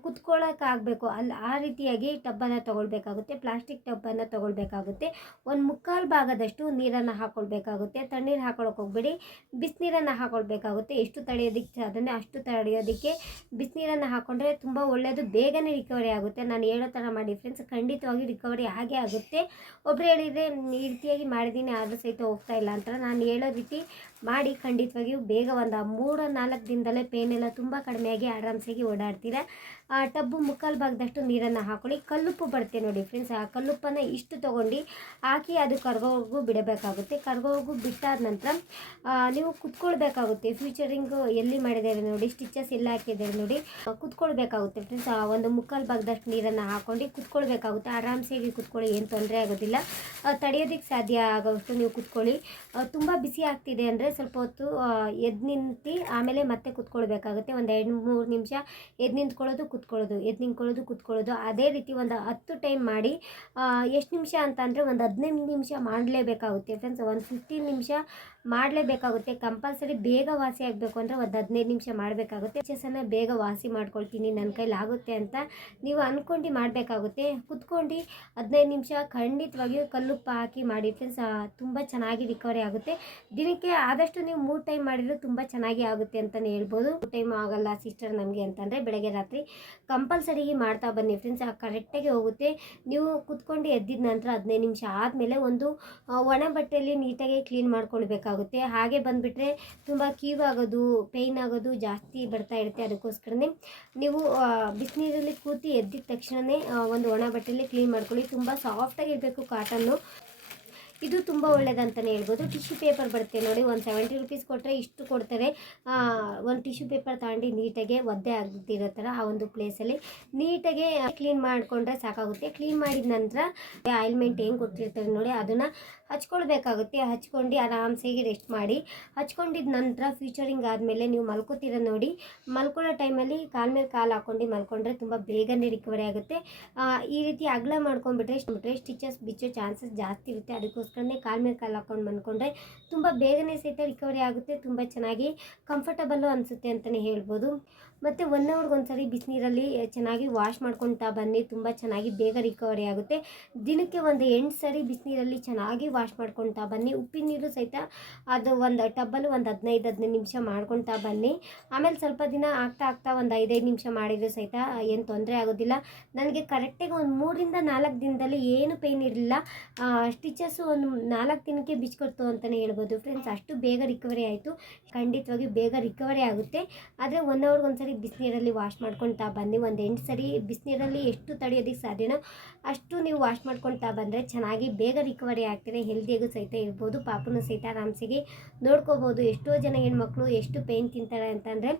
ಕುತ್ಕೊಳ್ಳೋಕ್ಕಾಗಬೇಕು ಅಲ್ಲಿ ಆ ರೀತಿಯಾಗಿ ಟಬ್ಬನ್ನು ತೊಗೊಳ್ಬೇಕಾಗುತ್ತೆ. ಪ್ಲಾಸ್ಟಿಕ್ ಟಬ್ಬನ್ನು ತೊಗೊಳ್ಬೇಕಾಗುತ್ತೆ. ಒಂದು ಮುಕ್ಕಾಲು ಭಾಗದಷ್ಟು ನೀರನ್ನು ಹಾಕ್ಕೊಳ್ಬೇಕಾಗುತ್ತೆ ತಣ್ಣೀರು ಹಾಕೊಳ್ಳೋಕೆ ಹೋಗ್ಬೇಡಿ. ಬಿಸಿನೀರನ್ನು ಹಾಕೊಳ್ಬೇಕಾಗುತ್ತೆ. ಎಷ್ಟು ತಡೆಯೋದಕ್ಕೆ ಸಾಧನೆ ಅಷ್ಟು ತಡೆಯೋದಕ್ಕೆ ಬಿಸಿನೀರನ್ನು ಹಾಕ್ಕೊಂಡ್ರೆ ತುಂಬ ಒಳ್ಳೆಯದು ಬೇಗನೆ ರಿಕವರಿ ಆಗುತ್ತೆ. ನಾನು ಹೇಳೋ ಥರ ಮಾಡಿ ಫ್ರೆಂಡ್ಸ್ ಖಂಡಿತವಾಗಿ ರಿಕವರಿ ಆಗೇ ಆಗುತ್ತೆ. ಒಬ್ಬರು ಹೇಳಿದರೆ ಈ ರೀತಿಯಾಗಿ ಮಾಡಿದ್ದೀನಿ ಆದರೂ ಸಹಿತ ಹೋಗ್ತಾ ಇಲ್ಲ. ಅಂತ ನಾನು ಹೇಳೋ ರೀತಿ ಮಾಡಿ ಖಂಡಿತವಾಗಿಯೂ ಬೇಗ ಒಂದು ಮೂರು ನಾಲ್ಕು ದಿನದಲ್ಲೇ ಪೇನೆಲ್ಲ ತುಂಬ ಕಡಿಮೆಯಾಗಿ ಆರಾಮ್ಸಾಗಿ ಓಡಾಡ್ತೀರಾ. ಟಬ್ಬು ಮುಕ್ಕಾಲು ಭಾಗದಷ್ಟು ನೀರನ್ನು ಹಾಕೊಳ್ಳಿ. ಕಲ್ಲುಪ್ಪು ಬರುತ್ತೆ ನೋಡಿ ಫ್ರೆಂಡ್ಸ್ ಆ ಕಲ್ಲುಪ್ಪನ್ನು ಇಷ್ಟು ತೊಗೊಂಡು ಹಾಕಿ ಅದು ಕರ್ಗೋವರೆಗೂ ಬಿಡಬೇಕಾಗುತ್ತೆ. ಕರ್ಗೋವರೆಗೂ ಬಿಟ್ಟಾದ ನಂತರ ನೀವು ಕುತ್ಕೊಳ್ಬೇಕಾಗುತ್ತೆ. ಫ್ಯೂಚರಿಂಗು ಎಲ್ಲಿ ಮಾಡಿದ್ದಾರೆ ನೋಡಿ ಸ್ಟಿಚಸ್ ಎಲ್ಲ ಹಾಕಿದ್ದಾರೆ ನೋಡಿ ಆ, ಕುತ್ಕೊಳ್ಬೇಕಾಗುತ್ತೆ ಫ್ರೆಂಡ್ಸ್ ಆ ಒಂದು ಮುಕ್ಕಾಲು ಭಾಗದಷ್ಟು ನೀರನ್ನು ಹಾಕೊಂಡು ಕುತ್ಕೊಳ್ಬೇಕಾಗುತ್ತೆ. ಆರಾಮ್ಸಾಗಿ ಕುತ್ಕೊಳ್ಳಿ ಏನು ತೊಂದರೆ ಆಗೋದಿಲ್ಲ. ಆ, ತಡೆಯೋದಕ್ಕೆ ಸಾಧ್ಯ ಆಗೋಷ್ಟು ನೀವು ಕುತ್ಕೊಳ್ಳಿ. ತುಂಬ ಬಿಸಿ ಆಗ್ತಿದೆ ಅಂದರೆ ಸ್ವಲ್ಪ ಹೊತ್ತು ಎದ್ದು ನಿಂತು ಆಮೇಲೆ ಮತ್ತೆ ಕುತ್ಕೊಳ್ಬೇಕಾಗುತ್ತೆ. ಒಂದು ಎರಡು ಮೂರು ನಿಮಿಷ ಎದ್ದು ನಿಂತ್ಕೊಳ್ಳೋದು, ಕುತ್ಕೊಳ್ಳೋದು ಎದ್ದು ನಿಂತ್ಕೊಳ್ಳೋದು, ಕುತ್ಕೊಳ್ಳೋದು. ಅದೇ ರೀತಿ ಒಂದು ಹತ್ತು ಟೈಮ್ ಮಾಡಿ ಎಷ್ಟು ನಿಮಿಷ ಅಂತ ಅಂದರೆ ಒಂದು ಹದಿನೈದು ನಿಮಿಷ ಮಾಡಲೇಬೇಕಾಗುತ್ತೆ. ಫ್ರೆಂಡ್ಸ್ ಒಂದು ಫಿಫ್ಟೀನ್ ನಿಮಿಷ ಮಾಡಲೇಬೇಕಾಗುತ್ತೆ. ಕಂಪಲ್ಸರಿ ಬೇಗ ವಾಸಿ ಆಗಬೇಕು ಅಂದರೆ ಒಂದು ಹದಿನೈದು ನಿಮಿಷ ಮಾಡಬೇಕಾಗುತ್ತೆ. ಚಸನ ಬೇಗ ವಾಸಿ ಮಾಡ್ಕೊಳ್ತೀನಿ ನನ್ನ ಕೈಲಿ ಆಗುತ್ತೆ ಅಂತ ನೀವು ಅಂದ್ಕೊಂಡು ಮಾಡಬೇಕಾಗುತ್ತೆ. ಕುತ್ಕೊಂಡು ಹದಿನೈದು ನಿಮಿಷ ಖಂಡಿತವಾಗಿಯೂ ಕಲ್ಲುಪ್ಪ ಹಾಕಿ ಮಾಡಿ ಫ್ರೆಂಡ್ಸ್ ತುಂಬ ಚೆನ್ನಾಗಿ ರಿಕವರಿ ಆಗುತ್ತೆ. ದಿನಕ್ಕೆ ಆದಷ್ಟು ನೀವು ಮೂರು ಟೈಮ್ ಮಾಡಿದರೂ ತುಂಬ ಚೆನ್ನಾಗಿ ಆಗುತ್ತೆ ಅಂತಲೇ ಹೇಳ್ಬೋದು. ಮೂರು ಟೈಮ್ ಆಗಲ್ಲ ಸಿಸ್ಟರ್ ನಮಗೆ ಅಂತಂದರೆ ಬೆಳಗ್ಗೆ ರಾತ್ರಿ. ಕಂಪಲ್ಸರಿ ಮಾಡ್ತಾ ಬನ್ನಿ ಫ್ರೆಂಡ್ಸ್ ಕರೆಕ್ಟಾಗಿ ಹೋಗುತ್ತೆ. ನೀವು ಕುತ್ಕೊಂಡು ಎದ್ದಿದ ನಂತರ ಹದಿನೈದು ನಿಮಿಷ ಆದಮೇಲೆ ಒಂದು ಆ, ಒಣ ಬಟ್ಟೆಯಲ್ಲಿ ನೀಟಾಗಿ ಕ್ಲೀನ್ ಮಾಡ್ಕೊಳ್ಬೇಕಾಗುತ್ತೆ. ಹಾಗೆ ಬಂದುಬಿಟ್ರೆ ತುಂಬ ಕ್ಯೂ ಆಗೋದು ಪೇಯ್ನ್ ಆಗೋದು ಜಾಸ್ತಿ ಬರ್ತಾ ಇರುತ್ತೆ ಅದಕ್ಕೋಸ್ಕರನೇ. ನೀವು ಬಿಸಿನೀರಲ್ಲಿ ಕೂತಿ ಎದ್ದಿದ ತಕ್ಷಣವೇ ಒಂದು ಒಣ ಬಟ್ಟೆಯಲ್ಲಿ ಕ್ಲೀನ್ ಮಾಡ್ಕೊಳ್ಳಿ. ತುಂಬ ಸಾಫ್ಟಾಗಿರಬೇಕು ಕಾಟನ್ನು ಇದು ತುಂಬ ಒಳ್ಳೆಯದಂತಲೇ ಹೇಳ್ಬೋದು. ಟಿಶ್ಯೂ ಪೇಪರ್ ಬರುತ್ತೆ ನೋಡಿ, ಒಂದು ಸೆವೆಂಟಿ ರುಪೀಸ್ ಕೊಟ್ಟರೆ ಇಷ್ಟು ಕೊಡ್ತಾರೆ ಒಂದು ಟಿಶ್ಯೂ ಪೇಪರ್ ತಗೊಂಡು ನೀಟಾಗಿ ಒದ್ದೆ ಆಗದಿರೋ ಥರ ಆ ಒಂದು ಪ್ಲೇಸಲ್ಲಿ ನೀಟಾಗೆ ಕ್ಲೀನ್ ಮಾಡಿಕೊಂಡ್ರೆ ಸಾಕಾಗುತ್ತೆ. ಕ್ಲೀನ್ ಮಾಡಿದ ನಂತರ ಆಯಿಲ್ಮೆಂಟ್ ಏನು ಕೊಟ್ಟಿರ್ತಾರೆ ನೋಡಿ, ಅದನ್ನು ಹಚ್ಕೊಳ್ಬೇಕಾಗುತ್ತೆ. ಹಚ್ಕೊಂಡು ಆರಾಮ್ಸಾಗಿ ರೆಸ್ಟ್ ಮಾಡಿ. ಹಚ್ಕೊಂಡಿದ ನಂತರ ಫ್ಯೂಚರಿಂಗ್ ಆದಮೇಲೆ ನೀವು ಮಲ್ಕೋತೀರ ನೋಡಿ. ಮಲ್ಕೊಳ್ಳೋ ಟೈಮಲ್ಲಿ ಕಾಲ ಮೇಲೆ ಕಾಲು ಹಾಕ್ಕೊಂಡು ಮಲ್ಕೊಂಡ್ರೆ ತುಂಬ ಬೇಗನೆ ರಿಕವರಿ ಆಗುತ್ತೆ. ಈ ರೀತಿ ಅಗಲ ಮಾಡ್ಕೊಂಡ್ಬಿಟ್ರೆ ಬಿಟ್ರೆ ಸ್ಟಿಚಸ್ ಬಿಚ್ಚೋ ಚಾನ್ಸಸ್ ಜಾಸ್ತಿ ಇರುತ್ತೆ. ಅದಕ್ಕೋಸ್ಕರನೇ ಕಾಲ ಮೇಲೆ ಕಾಲು ಹಾಕ್ಕೊಂಡು ಮಲ್ಕೊಂಡ್ರೆ ತುಂಬ ಬೇಗನೆ ಸಹಿತ ರಿಕವರಿ ಆಗುತ್ತೆ. ತುಂಬ ಚೆನ್ನಾಗಿ ಕಂಫರ್ಟಬಲ್ಲು ಅನಿಸುತ್ತೆ ಅಂತಲೇ ಹೇಳ್ಬೋದು. ಮತ್ತು ಒನ್ ಅವರ್ಗೆ ಒಂದ್ಸರಿ ಬಿಸಿನೀರಲ್ಲಿ ಚೆನ್ನಾಗಿ ವಾಶ್ ಮಾಡ್ಕೊತಾ ಬನ್ನಿ. ತುಂಬ ಚೆನ್ನಾಗಿ ಬೇಗ ರಿಕವರಿ ಆಗುತ್ತೆ. ದಿನಕ್ಕೆ ಒಂದು ಎಂಟು ಸರಿ ಬಿಸಿನೀರಲ್ಲಿ ಚೆನ್ನಾಗಿ ವಾಶ್ ಮಾಡ್ಕೊತಾ ಬನ್ನಿ. ಉಪ್ಪಿನ ನೀರು ಸಹಿತ ಅದು ಒಂದು ಟಬ್ಬಲ್ಲಿ ಒಂದು ಹದಿನೈದು ಹದಿನೈದು ನಿಮಿಷ ಮಾಡ್ಕೊತಾ ಬನ್ನಿ. ಆಮೇಲೆ ಸ್ವಲ್ಪ ದಿನ ಆಗ್ತಾ ಆಗ್ತಾ ಒಂದು ಐದೈದು ನಿಮಿಷ ಮಾಡಿದರೂ ಸಹಿತ ಏನು ತೊಂದರೆ ಆಗೋದಿಲ್ಲ. ನನಗೆ ಕರೆಕ್ಟಾಗಿ ಒಂದು ಮೂರರಿಂದ ನಾಲ್ಕು ದಿನದಲ್ಲಿ ಏನು ಪೇಯ್ನ್ ಇರಲಿಲ್ಲ. ಸ್ಟಿಚಸ್ಸು ಒಂದು ನಾಲ್ಕು ದಿನಕ್ಕೆ ಬಿಚ್ಕೊಡ್ತು ಅಂತಲೇ ಹೇಳ್ಬೋದು. ಫ್ರೆಂಡ್ಸ್ ಅಷ್ಟು ಬೇಗ ರಿಕವರಿ ಆಯಿತು. ಖಂಡಿತವಾಗಿ ಬೇಗ ರಿಕವರಿ ಆಗುತ್ತೆ. ಆದರೆ ಒನ್ ಅವರ್ಗೆ ಒಂದ್ಸರಿ ಬಿಸಿನೀರಲ್ಲಿ ವಾಶ್ ಮಾಡ್ಕೊತಾ ಬನ್ನಿ. ಒಂದು ಎಂಟು ಸರಿ ಬಿಸಿನೀರಲ್ಲಿ ಎಷ್ಟು ತಡೆಯೋದಕ್ಕೆ ಸಾಧ್ಯನೋ ಅಷ್ಟು ನೀವು ವಾಶ್ ಮಾಡ್ಕೊತಾ ಬಂದರೆ ಚೆನ್ನಾಗಿ ಬೇಗ ರಿಕವರಿ ಆಗ್ತೀನಿ ಹೆಲ್ದಿಯಾಗೂ ಸಹಿತ ಇರ್ಬೋದು. ಪಾಪನೂ ಸಹಿತ ಆರಾಮ್ಸಿಗೆ ನೋಡ್ಕೋಬೋದು. ಎಷ್ಟೋ ಜನ ಹೆಣ್ಮಕ್ಳು ಎಷ್ಟು ಪೇಯ್ನ್ ತಿಂತಾರೆ ಅಂತಂದರೆ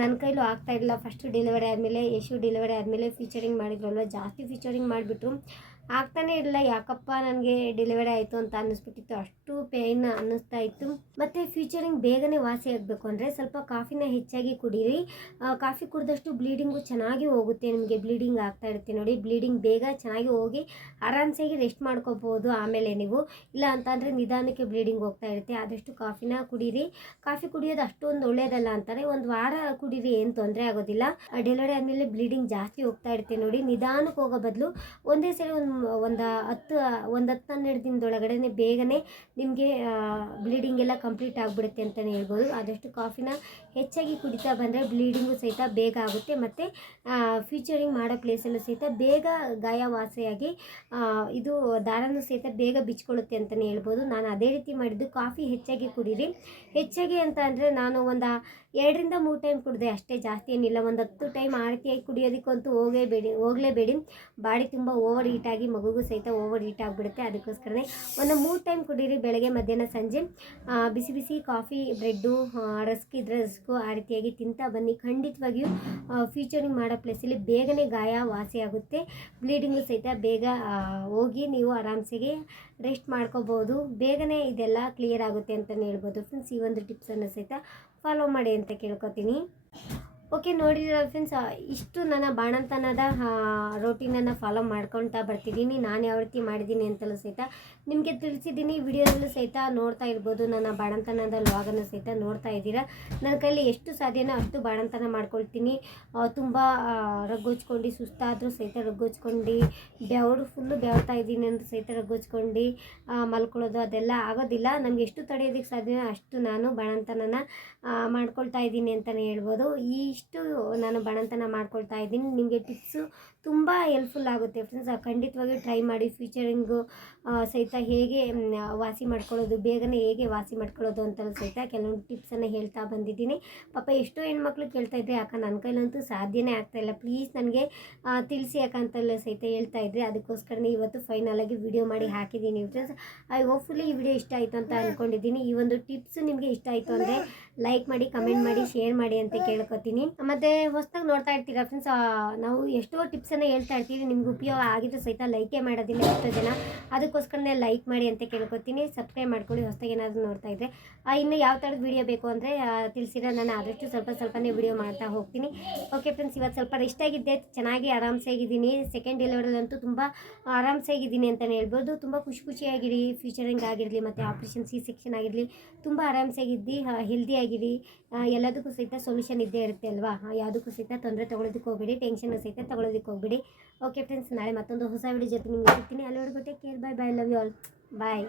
ನನ್ನ ಕೈಲೂ ಆಗ್ತಾ ಇಲ್ಲ ಫಸ್ಟು ಡೆಲಿವರಿ ಆದಮೇಲೆ ಯಶು ಡೆಲಿವರಿ ಆದಮೇಲೆ ಫೀಚರಿಂಗ್ ಮಾಡಿದ್ರಲ್ವ? ಜಾಸ್ತಿ ಫೀಚರಿಂಗ್ ಮಾಡಿಬಿಟ್ರು. ಆಗ್ತಾನೆ ಇರಲಿಲ್ಲ ಯಾಕಪ್ಪ ನನಗೆ ಡೆಲಿವರಿ ಆಯಿತು ಅಂತ ಅನ್ನಿಸ್ಬಿಟ್ಟಿತ್ತು. ಅಷ್ಟು ಪೇಯ್ನ್ ಅನ್ನಿಸ್ತಾ ಇತ್ತು. ಮತ್ತು ಫ್ಯೂಚರಿಂಗ್ ಬೇಗನೆ ವಾಸಿ ಆಗಬೇಕು ಅಂದರೆ ಸ್ವಲ್ಪ ಕಾಫಿನ ಹೆಚ್ಚಾಗಿ ಕುಡೀರಿ. ಕಾಫಿ ಕುಡಿದಷ್ಟು ಬ್ಲೀಡಿಂಗು ಚೆನ್ನಾಗಿ ಹೋಗುತ್ತೆ. ನಿಮಗೆ ಬ್ಲೀಡಿಂಗ್ ಆಗ್ತಾ ಇರುತ್ತೆ ನೋಡಿ. ಬ್ಲೀಡಿಂಗ್ ಬೇಗ ಚೆನ್ನಾಗಿ ಹೋಗಿ ಆರಾಮ್ಸಾಗಿ ರೆಸ್ಟ್ ಮಾಡ್ಕೋಬೋದು ಆಮೇಲೆ ನೀವು. ಇಲ್ಲ ಅಂತಂದರೆ ನಿಧಾನಕ್ಕೆ ಬ್ಲೀಡಿಂಗ್ ಹೋಗ್ತಾ ಇರುತ್ತೆ. ಆದಷ್ಟು ಕಾಫಿನ ಕುಡೀರಿ. ಕಾಫಿ ಕುಡಿಯೋದು ಅಷ್ಟೊಂದು ಒಳ್ಳೆಯದಲ್ಲ ಅಂತಾರೆ. ಒಂದು ವಾರ ಕುಡೀರಿ, ಏನು ತೊಂದರೆ ಆಗೋದಿಲ್ಲ. ಡೆಲಿವರಿ ಆದಮೇಲೆ ಬ್ಲೀಡಿಂಗ್ ಜಾಸ್ತಿ ಹೋಗ್ತಾ ಇರುತ್ತೆ ನೋಡಿ. ನಿಧಾನಕ್ಕೆ ಹೋಗೋ ಬದಲು ಒಂದೇ ಸರಿ ಒಂದು ಒಂದು ಹತ್ತು ಒಂದು ಹತ್ತು ಹನ್ನೆರಡು ದಿನದೊಳಗಡೆ ಬೇಗನೆ ನಿಮಗೆ ಬ್ಲೀಡಿಂಗ್ ಎಲ್ಲ ಕಂಪ್ಲೀಟ್ ಆಗಿಬಿಡುತ್ತೆ ಅಂತಲೇ ಹೇಳ್ಬೋದು. ಆದಷ್ಟು ಕಾಫಿನ ಹೆಚ್ಚಾಗಿ ಕುಡಿತಾ ಬಂದರೆ ಬ್ಲೀಡಿಂಗು ಸಹಿತ ಬೇಗ ಆಗುತ್ತೆ. ಮತ್ತು ಫ್ಯೂಚರಿಂಗ್ ಮಾಡೋ ಪ್ಲೇಸಲ್ಲೂ ಸಹಿತ ಬೇಗ ಗಾಯ ವಾಸಿಯಾಗಿ ಇದು ದಾರನೂ ಸಹಿತ ಬೇಗ ಬಿಚ್ಕೊಳ್ಳುತ್ತೆ ಅಂತಲೇ ಹೇಳ್ಬೋದು. ನಾನು ಅದೇ ರೀತಿ ಮಾಡಿದ್ದು. ಕಾಫಿ ಹೆಚ್ಚಾಗಿ ಕುಡೀರಿ. ಹೆಚ್ಚಾಗಿ ಅಂತ ಅಂದರೆ ನಾನು ಒಂದು ಎರಡರಿಂದ ಮೂರು ಟೈಮ್ ಕುಡಿದೆ. ಅಷ್ಟೇ ಜಾಸ್ತಿ ಏನಿಲ್ಲ. ಒಂದು ಹತ್ತು ಟೈಮ್ ಆ ರೀತಿಯಾಗಿ ಕುಡಿಯೋದಕ್ಕಂತೂ ಹೋಗೇಬೇಡಿ ಹೋಗಲೇಬೇಡಿ ಬಾಡಿ. ತುಂಬ ಓವರ್ ಹೀಟಾಗಿ ಮಗುಗೂ ಸಹಿತ ಓವರ್ ಹೀಟ್ ಆಗಿಬಿಡುತ್ತೆ. ಅದಕ್ಕೋಸ್ಕರನೇ ಒಂದು ಮೂರು ಟೈಮ್ ಕುಡೀರಿ ಬೆಳಗ್ಗೆ, ಮಧ್ಯಾಹ್ನ, ಸಂಜೆ. ಬಿಸಿ ಬಿಸಿ ಕಾಫಿ ಬ್ರೆಡ್ಡು ರಸ್ಕ್ ಇದ್ರೆ ರಸ್ಕು ಆ ರೀತಿಯಾಗಿ ತಿಂತಾ ಬನ್ನಿ. ಖಂಡಿತವಾಗಿಯೂ ಫ್ಯೂಚರಿಂಗ್ ಮಾಡೋ ಪ್ಲೇಸಲ್ಲಿ ಬೇಗನೆ ಗಾಯ ವಾಸಿಯಾಗುತ್ತೆ ಬ್ಲೀಡಿಂಗು ಸಹಿತ ಬೇಗ ಹೋಗಿ ನೀವು ಆರಾಮ್ಸೆಗೆ ರೆಸ್ಟ್ ಮಾಡ್ಕೋಬೋದು ಬೇಗನೆ ಇದೆಲ್ಲ ಕ್ಲಿಯರ್ ಆಗುತ್ತೆ ಅಂತಲೇ ಹೇಳ್ಬೋದು. ಫ್ರೆಂಡ್ಸ್ ಈ ಒಂದು ಟಿಪ್ಸನ್ನು ಸಹಿತ ಫಾಲೋ ಮಾಡಿ ಅಂತ ಕೇಳ್ಕೊತೀನಿ. ಓಕೆ ನೋಡಿದ್ರೆ ಫ್ರೆಂಡ್ಸ್ ಇಷ್ಟು ನನ್ನ ಬಾಣಂತನದ ರೋಟೀನನ್ನು ಫಾಲೋ ಮಾಡ್ಕೊಳ್ತಾ ಬರ್ತಿದ್ದೀನಿ. ನಾನು ಯಾವ ರೀತಿ ಮಾಡಿದ್ದೀನಿ ಅಂತಲೂ ಸಹಿತ ನಿಮಗೆ ತಿಳಿಸಿದ್ದೀನಿ. ವಿಡಿಯೋದಲ್ಲೂ ಸಹಿತ ನೋಡ್ತಾ ಇರ್ಬೋದು. ನನ್ನ ಬಾಣಂತನದ ಲಾಗನ್ನು ಸಹಿತ ನೋಡ್ತಾ ಇದ್ದೀರಾ. ನನ್ನ ಕೈಲಿ ಎಷ್ಟು ಸಾಧ್ಯನೋ ಅಷ್ಟು ಬಾಣಂತನ ಮಾಡ್ಕೊಳ್ತೀನಿ. ತುಂಬ ರಗ್ಗೊಚ್ಕೊಂಡು, ಸುಸ್ತಾದರೂ ಸಹಿತ ರಗ್ಗೊಚ್ಕೊಂಡು ಬೆವರು ಫುಲ್ಲು ಬೆವರ್ತಾ ಇದ್ದೀನಿ ಅಂತ ಸಹಿತ ರಗ್ಗೊಚ್ಕೊಂಡು ಮಲ್ಕೊಳ್ಳೋದು ಅದೆಲ್ಲ ಆಗೋದಿಲ್ಲ. ನಮ್ಗೆ ಎಷ್ಟು ತಡೆಯೋದಕ್ಕೆ ಸಾಧ್ಯನೋ ಅಷ್ಟು ನಾನು ಬಾಣಂತನನ ಮಾಡ್ಕೊಳ್ತಾ ಇದ್ದೀನಿ ಅಂತಲೇ ಹೇಳ್ಬೋದು. ಈ ಇಷ್ಟು ನಾನು ಬಣಂತನ ಮಾಡ್ಕೊಳ್ತಾ ಇದ್ದೀನಿ. ನಿಮಗೆ ಟಿಪ್ಸು ತುಂಬ ಹೆಲ್ಪ್ಫುಲ್ ಆಗುತ್ತೆ ಫ್ರೆಂಡ್ಸ್ ಖಂಡಿತವಾಗಿ ಟ್ರೈ ಮಾಡಿ ಫ್ಯೂಚರಿಂಗು ಸಹಿತ ಹೇಗೆ ವಾಸಿ ಮಾಡ್ಕೊಳ್ಳೋದು, ಬೇಗನೆ ಹೇಗೆ ವಾಸಿ ಮಾಡ್ಕೊಳ್ಳೋದು ಅಂತಲೂ ಸಹಿತ ಕೆಲವೊಂದು ಟಿಪ್ಸನ್ನು ಹೇಳ್ತಾ ಬಂದಿದ್ದೀನಿ. ಪಾಪ ಎಷ್ಟೋ ಹೆಣ್ಮಕ್ಳು ಕೇಳ್ತಾ ಇದ್ರೆ ಯಾಕೆ ನನ್ನ ಕೈಲಂತೂ ಸಾಧ್ಯನೇ ಆಗ್ತಾಯಿಲ್ಲ ಪ್ಲೀಸ್ ನನಗೆ ತಿಳಿಸಿ ಯಾಕಂತೆಲ್ಲ ಸಹಿತ ಹೇಳ್ತಾ ಇದ್ರಿ, ಅದಕ್ಕೋಸ್ಕರನೇ ಇವತ್ತು ಫೈನಲ್ ಆಗಿ ವಿಡಿಯೋ ಮಾಡಿ ಹಾಕಿದ್ದೀನಿ ಫ್ರೆಂಡ್ಸ್ ಐ ಹೋಪ್ಫುಲಿ ಈ ವಿಡಿಯೋ ಇಷ್ಟ ಆಯಿತು ಅಂತ ಅಂದ್ಕೊಂಡಿದ್ದೀನಿ ಈ ಒಂದು ಟಿಪ್ಸ್ ನಿಮಗೆ ಇಷ್ಟ ಆಯಿತು ಅಂದರೆ ಲೈಕ್ ಮಾಡಿ ಕಮೆಂಟ್ ಮಾಡಿ ಶೇರ್ ಮಾಡಿ ಅಂತ ಕೇಳ್ಕೊತೀನಿ. ಮತ್ತು ಹೊಸ್ದಾಗಿ ನೋಡ್ತಾ ಇರ್ತೀರಾ ಫ್ರೆಂಡ್ಸ್ ನಾವು ಎಷ್ಟೋ ಟಿಪ್ಸನ್ನು ಹೇಳ್ತಾ ಇರ್ತೀವಿ. ನಿಮ್ಗೆ ಉಪಯೋಗ ಆಗಿದ್ದು ಸಹಿತ ಲೈಕೇ ಮಾಡೋದಿಲ್ಲ ಎಷ್ಟೋ ಜನ. ಅದಕ್ಕೋಸ್ಕರನೇ ಲೈಕ್ ಮಾಡಿ ಅಂತ ಕೇಳ್ಕೊತೀನಿ. ಸಬ್ಸ್ಕ್ರೈಬ್ ಮಾಡ್ಕೊಳ್ಳಿ. ಹೊಸದಾಗಿ ಏನಾದರೂ ನೋಡ್ತಾ ಇದ್ದರೆ ಇನ್ನು ಯಾವ ಥರದ ವಿಡಿಯೋ ಬೇಕು ಅಂದರೆ ತಿಳಿಸಿರೋ ನಾನು ಆದಷ್ಟು ಸ್ವಲ್ಪ ಸ್ವಲ್ಪನೇ ವಿಡಿಯೋ ಮಾಡ್ತಾ ಹೋಗ್ತೀನಿ. ಓಕೆ ಫ್ರೆಂಡ್ಸ್ ಇವತ್ತು ಸ್ವಲ್ಪ ರೆಸ್ಟ್ ಆಗಿದ್ದೆ. ಚೆನ್ನಾಗಿ ಆರಾಮ್ಸಾಗಿದ್ದೀನಿ ಸೆಕೆಂಡ್ ಡೆಲಿವರಿಲಂತೂ ತುಂಬ ಆರಾಮ್ಸಾಗಿದ್ದೀನಿ ಅಂತಲೇ ಹೇಳ್ಬೋದು. ತುಂಬ ಖುಷಿ ಖುಷಿಯಾಗಿರಿ. ಫ್ಯೂಚರಿಂಗ್ ಆಗಿರಲಿ ಮತ್ತು ಆಪ್ರೇಷನ್ ಸಿ ಸೆಕ್ಷನ್ ಆಗಿರಲಿ. ತುಂಬ ಹೆಲ್ದಿ ಆಗಿರಿ. ಎಲ್ಲದಕ್ಕೂ ಸಹಿತ ಸೊಲ್ಯೂಷನ್ ಇದ್ದೇ ಇರುತ್ತೆ ಅಲ್ವಾ? ಯಾವುದಕ್ಕೂ ಸಹಿತ ತೊಂದರೆ ತೊಗೊಳೋದಕ್ಕೆ ಹೋಗಬೇಡಿ. ಟೆನ್ಷನ್ ಸಹಿತ ತೊಗೊಳೋದಕ್ಕೆ ಓಕೆ ಫ್ರೆಂಡ್ಸ್ ನಾಳೆ ಮತ್ತೊಂದು ಹೊಸ ವಿಡಿಯೋ ಜೊತೆ ನಿಮಗೆ ಸಿಗ್ತೀನಿ. ಅಲ್ಲಿವರೆಗೂ take care bye bye love you all bye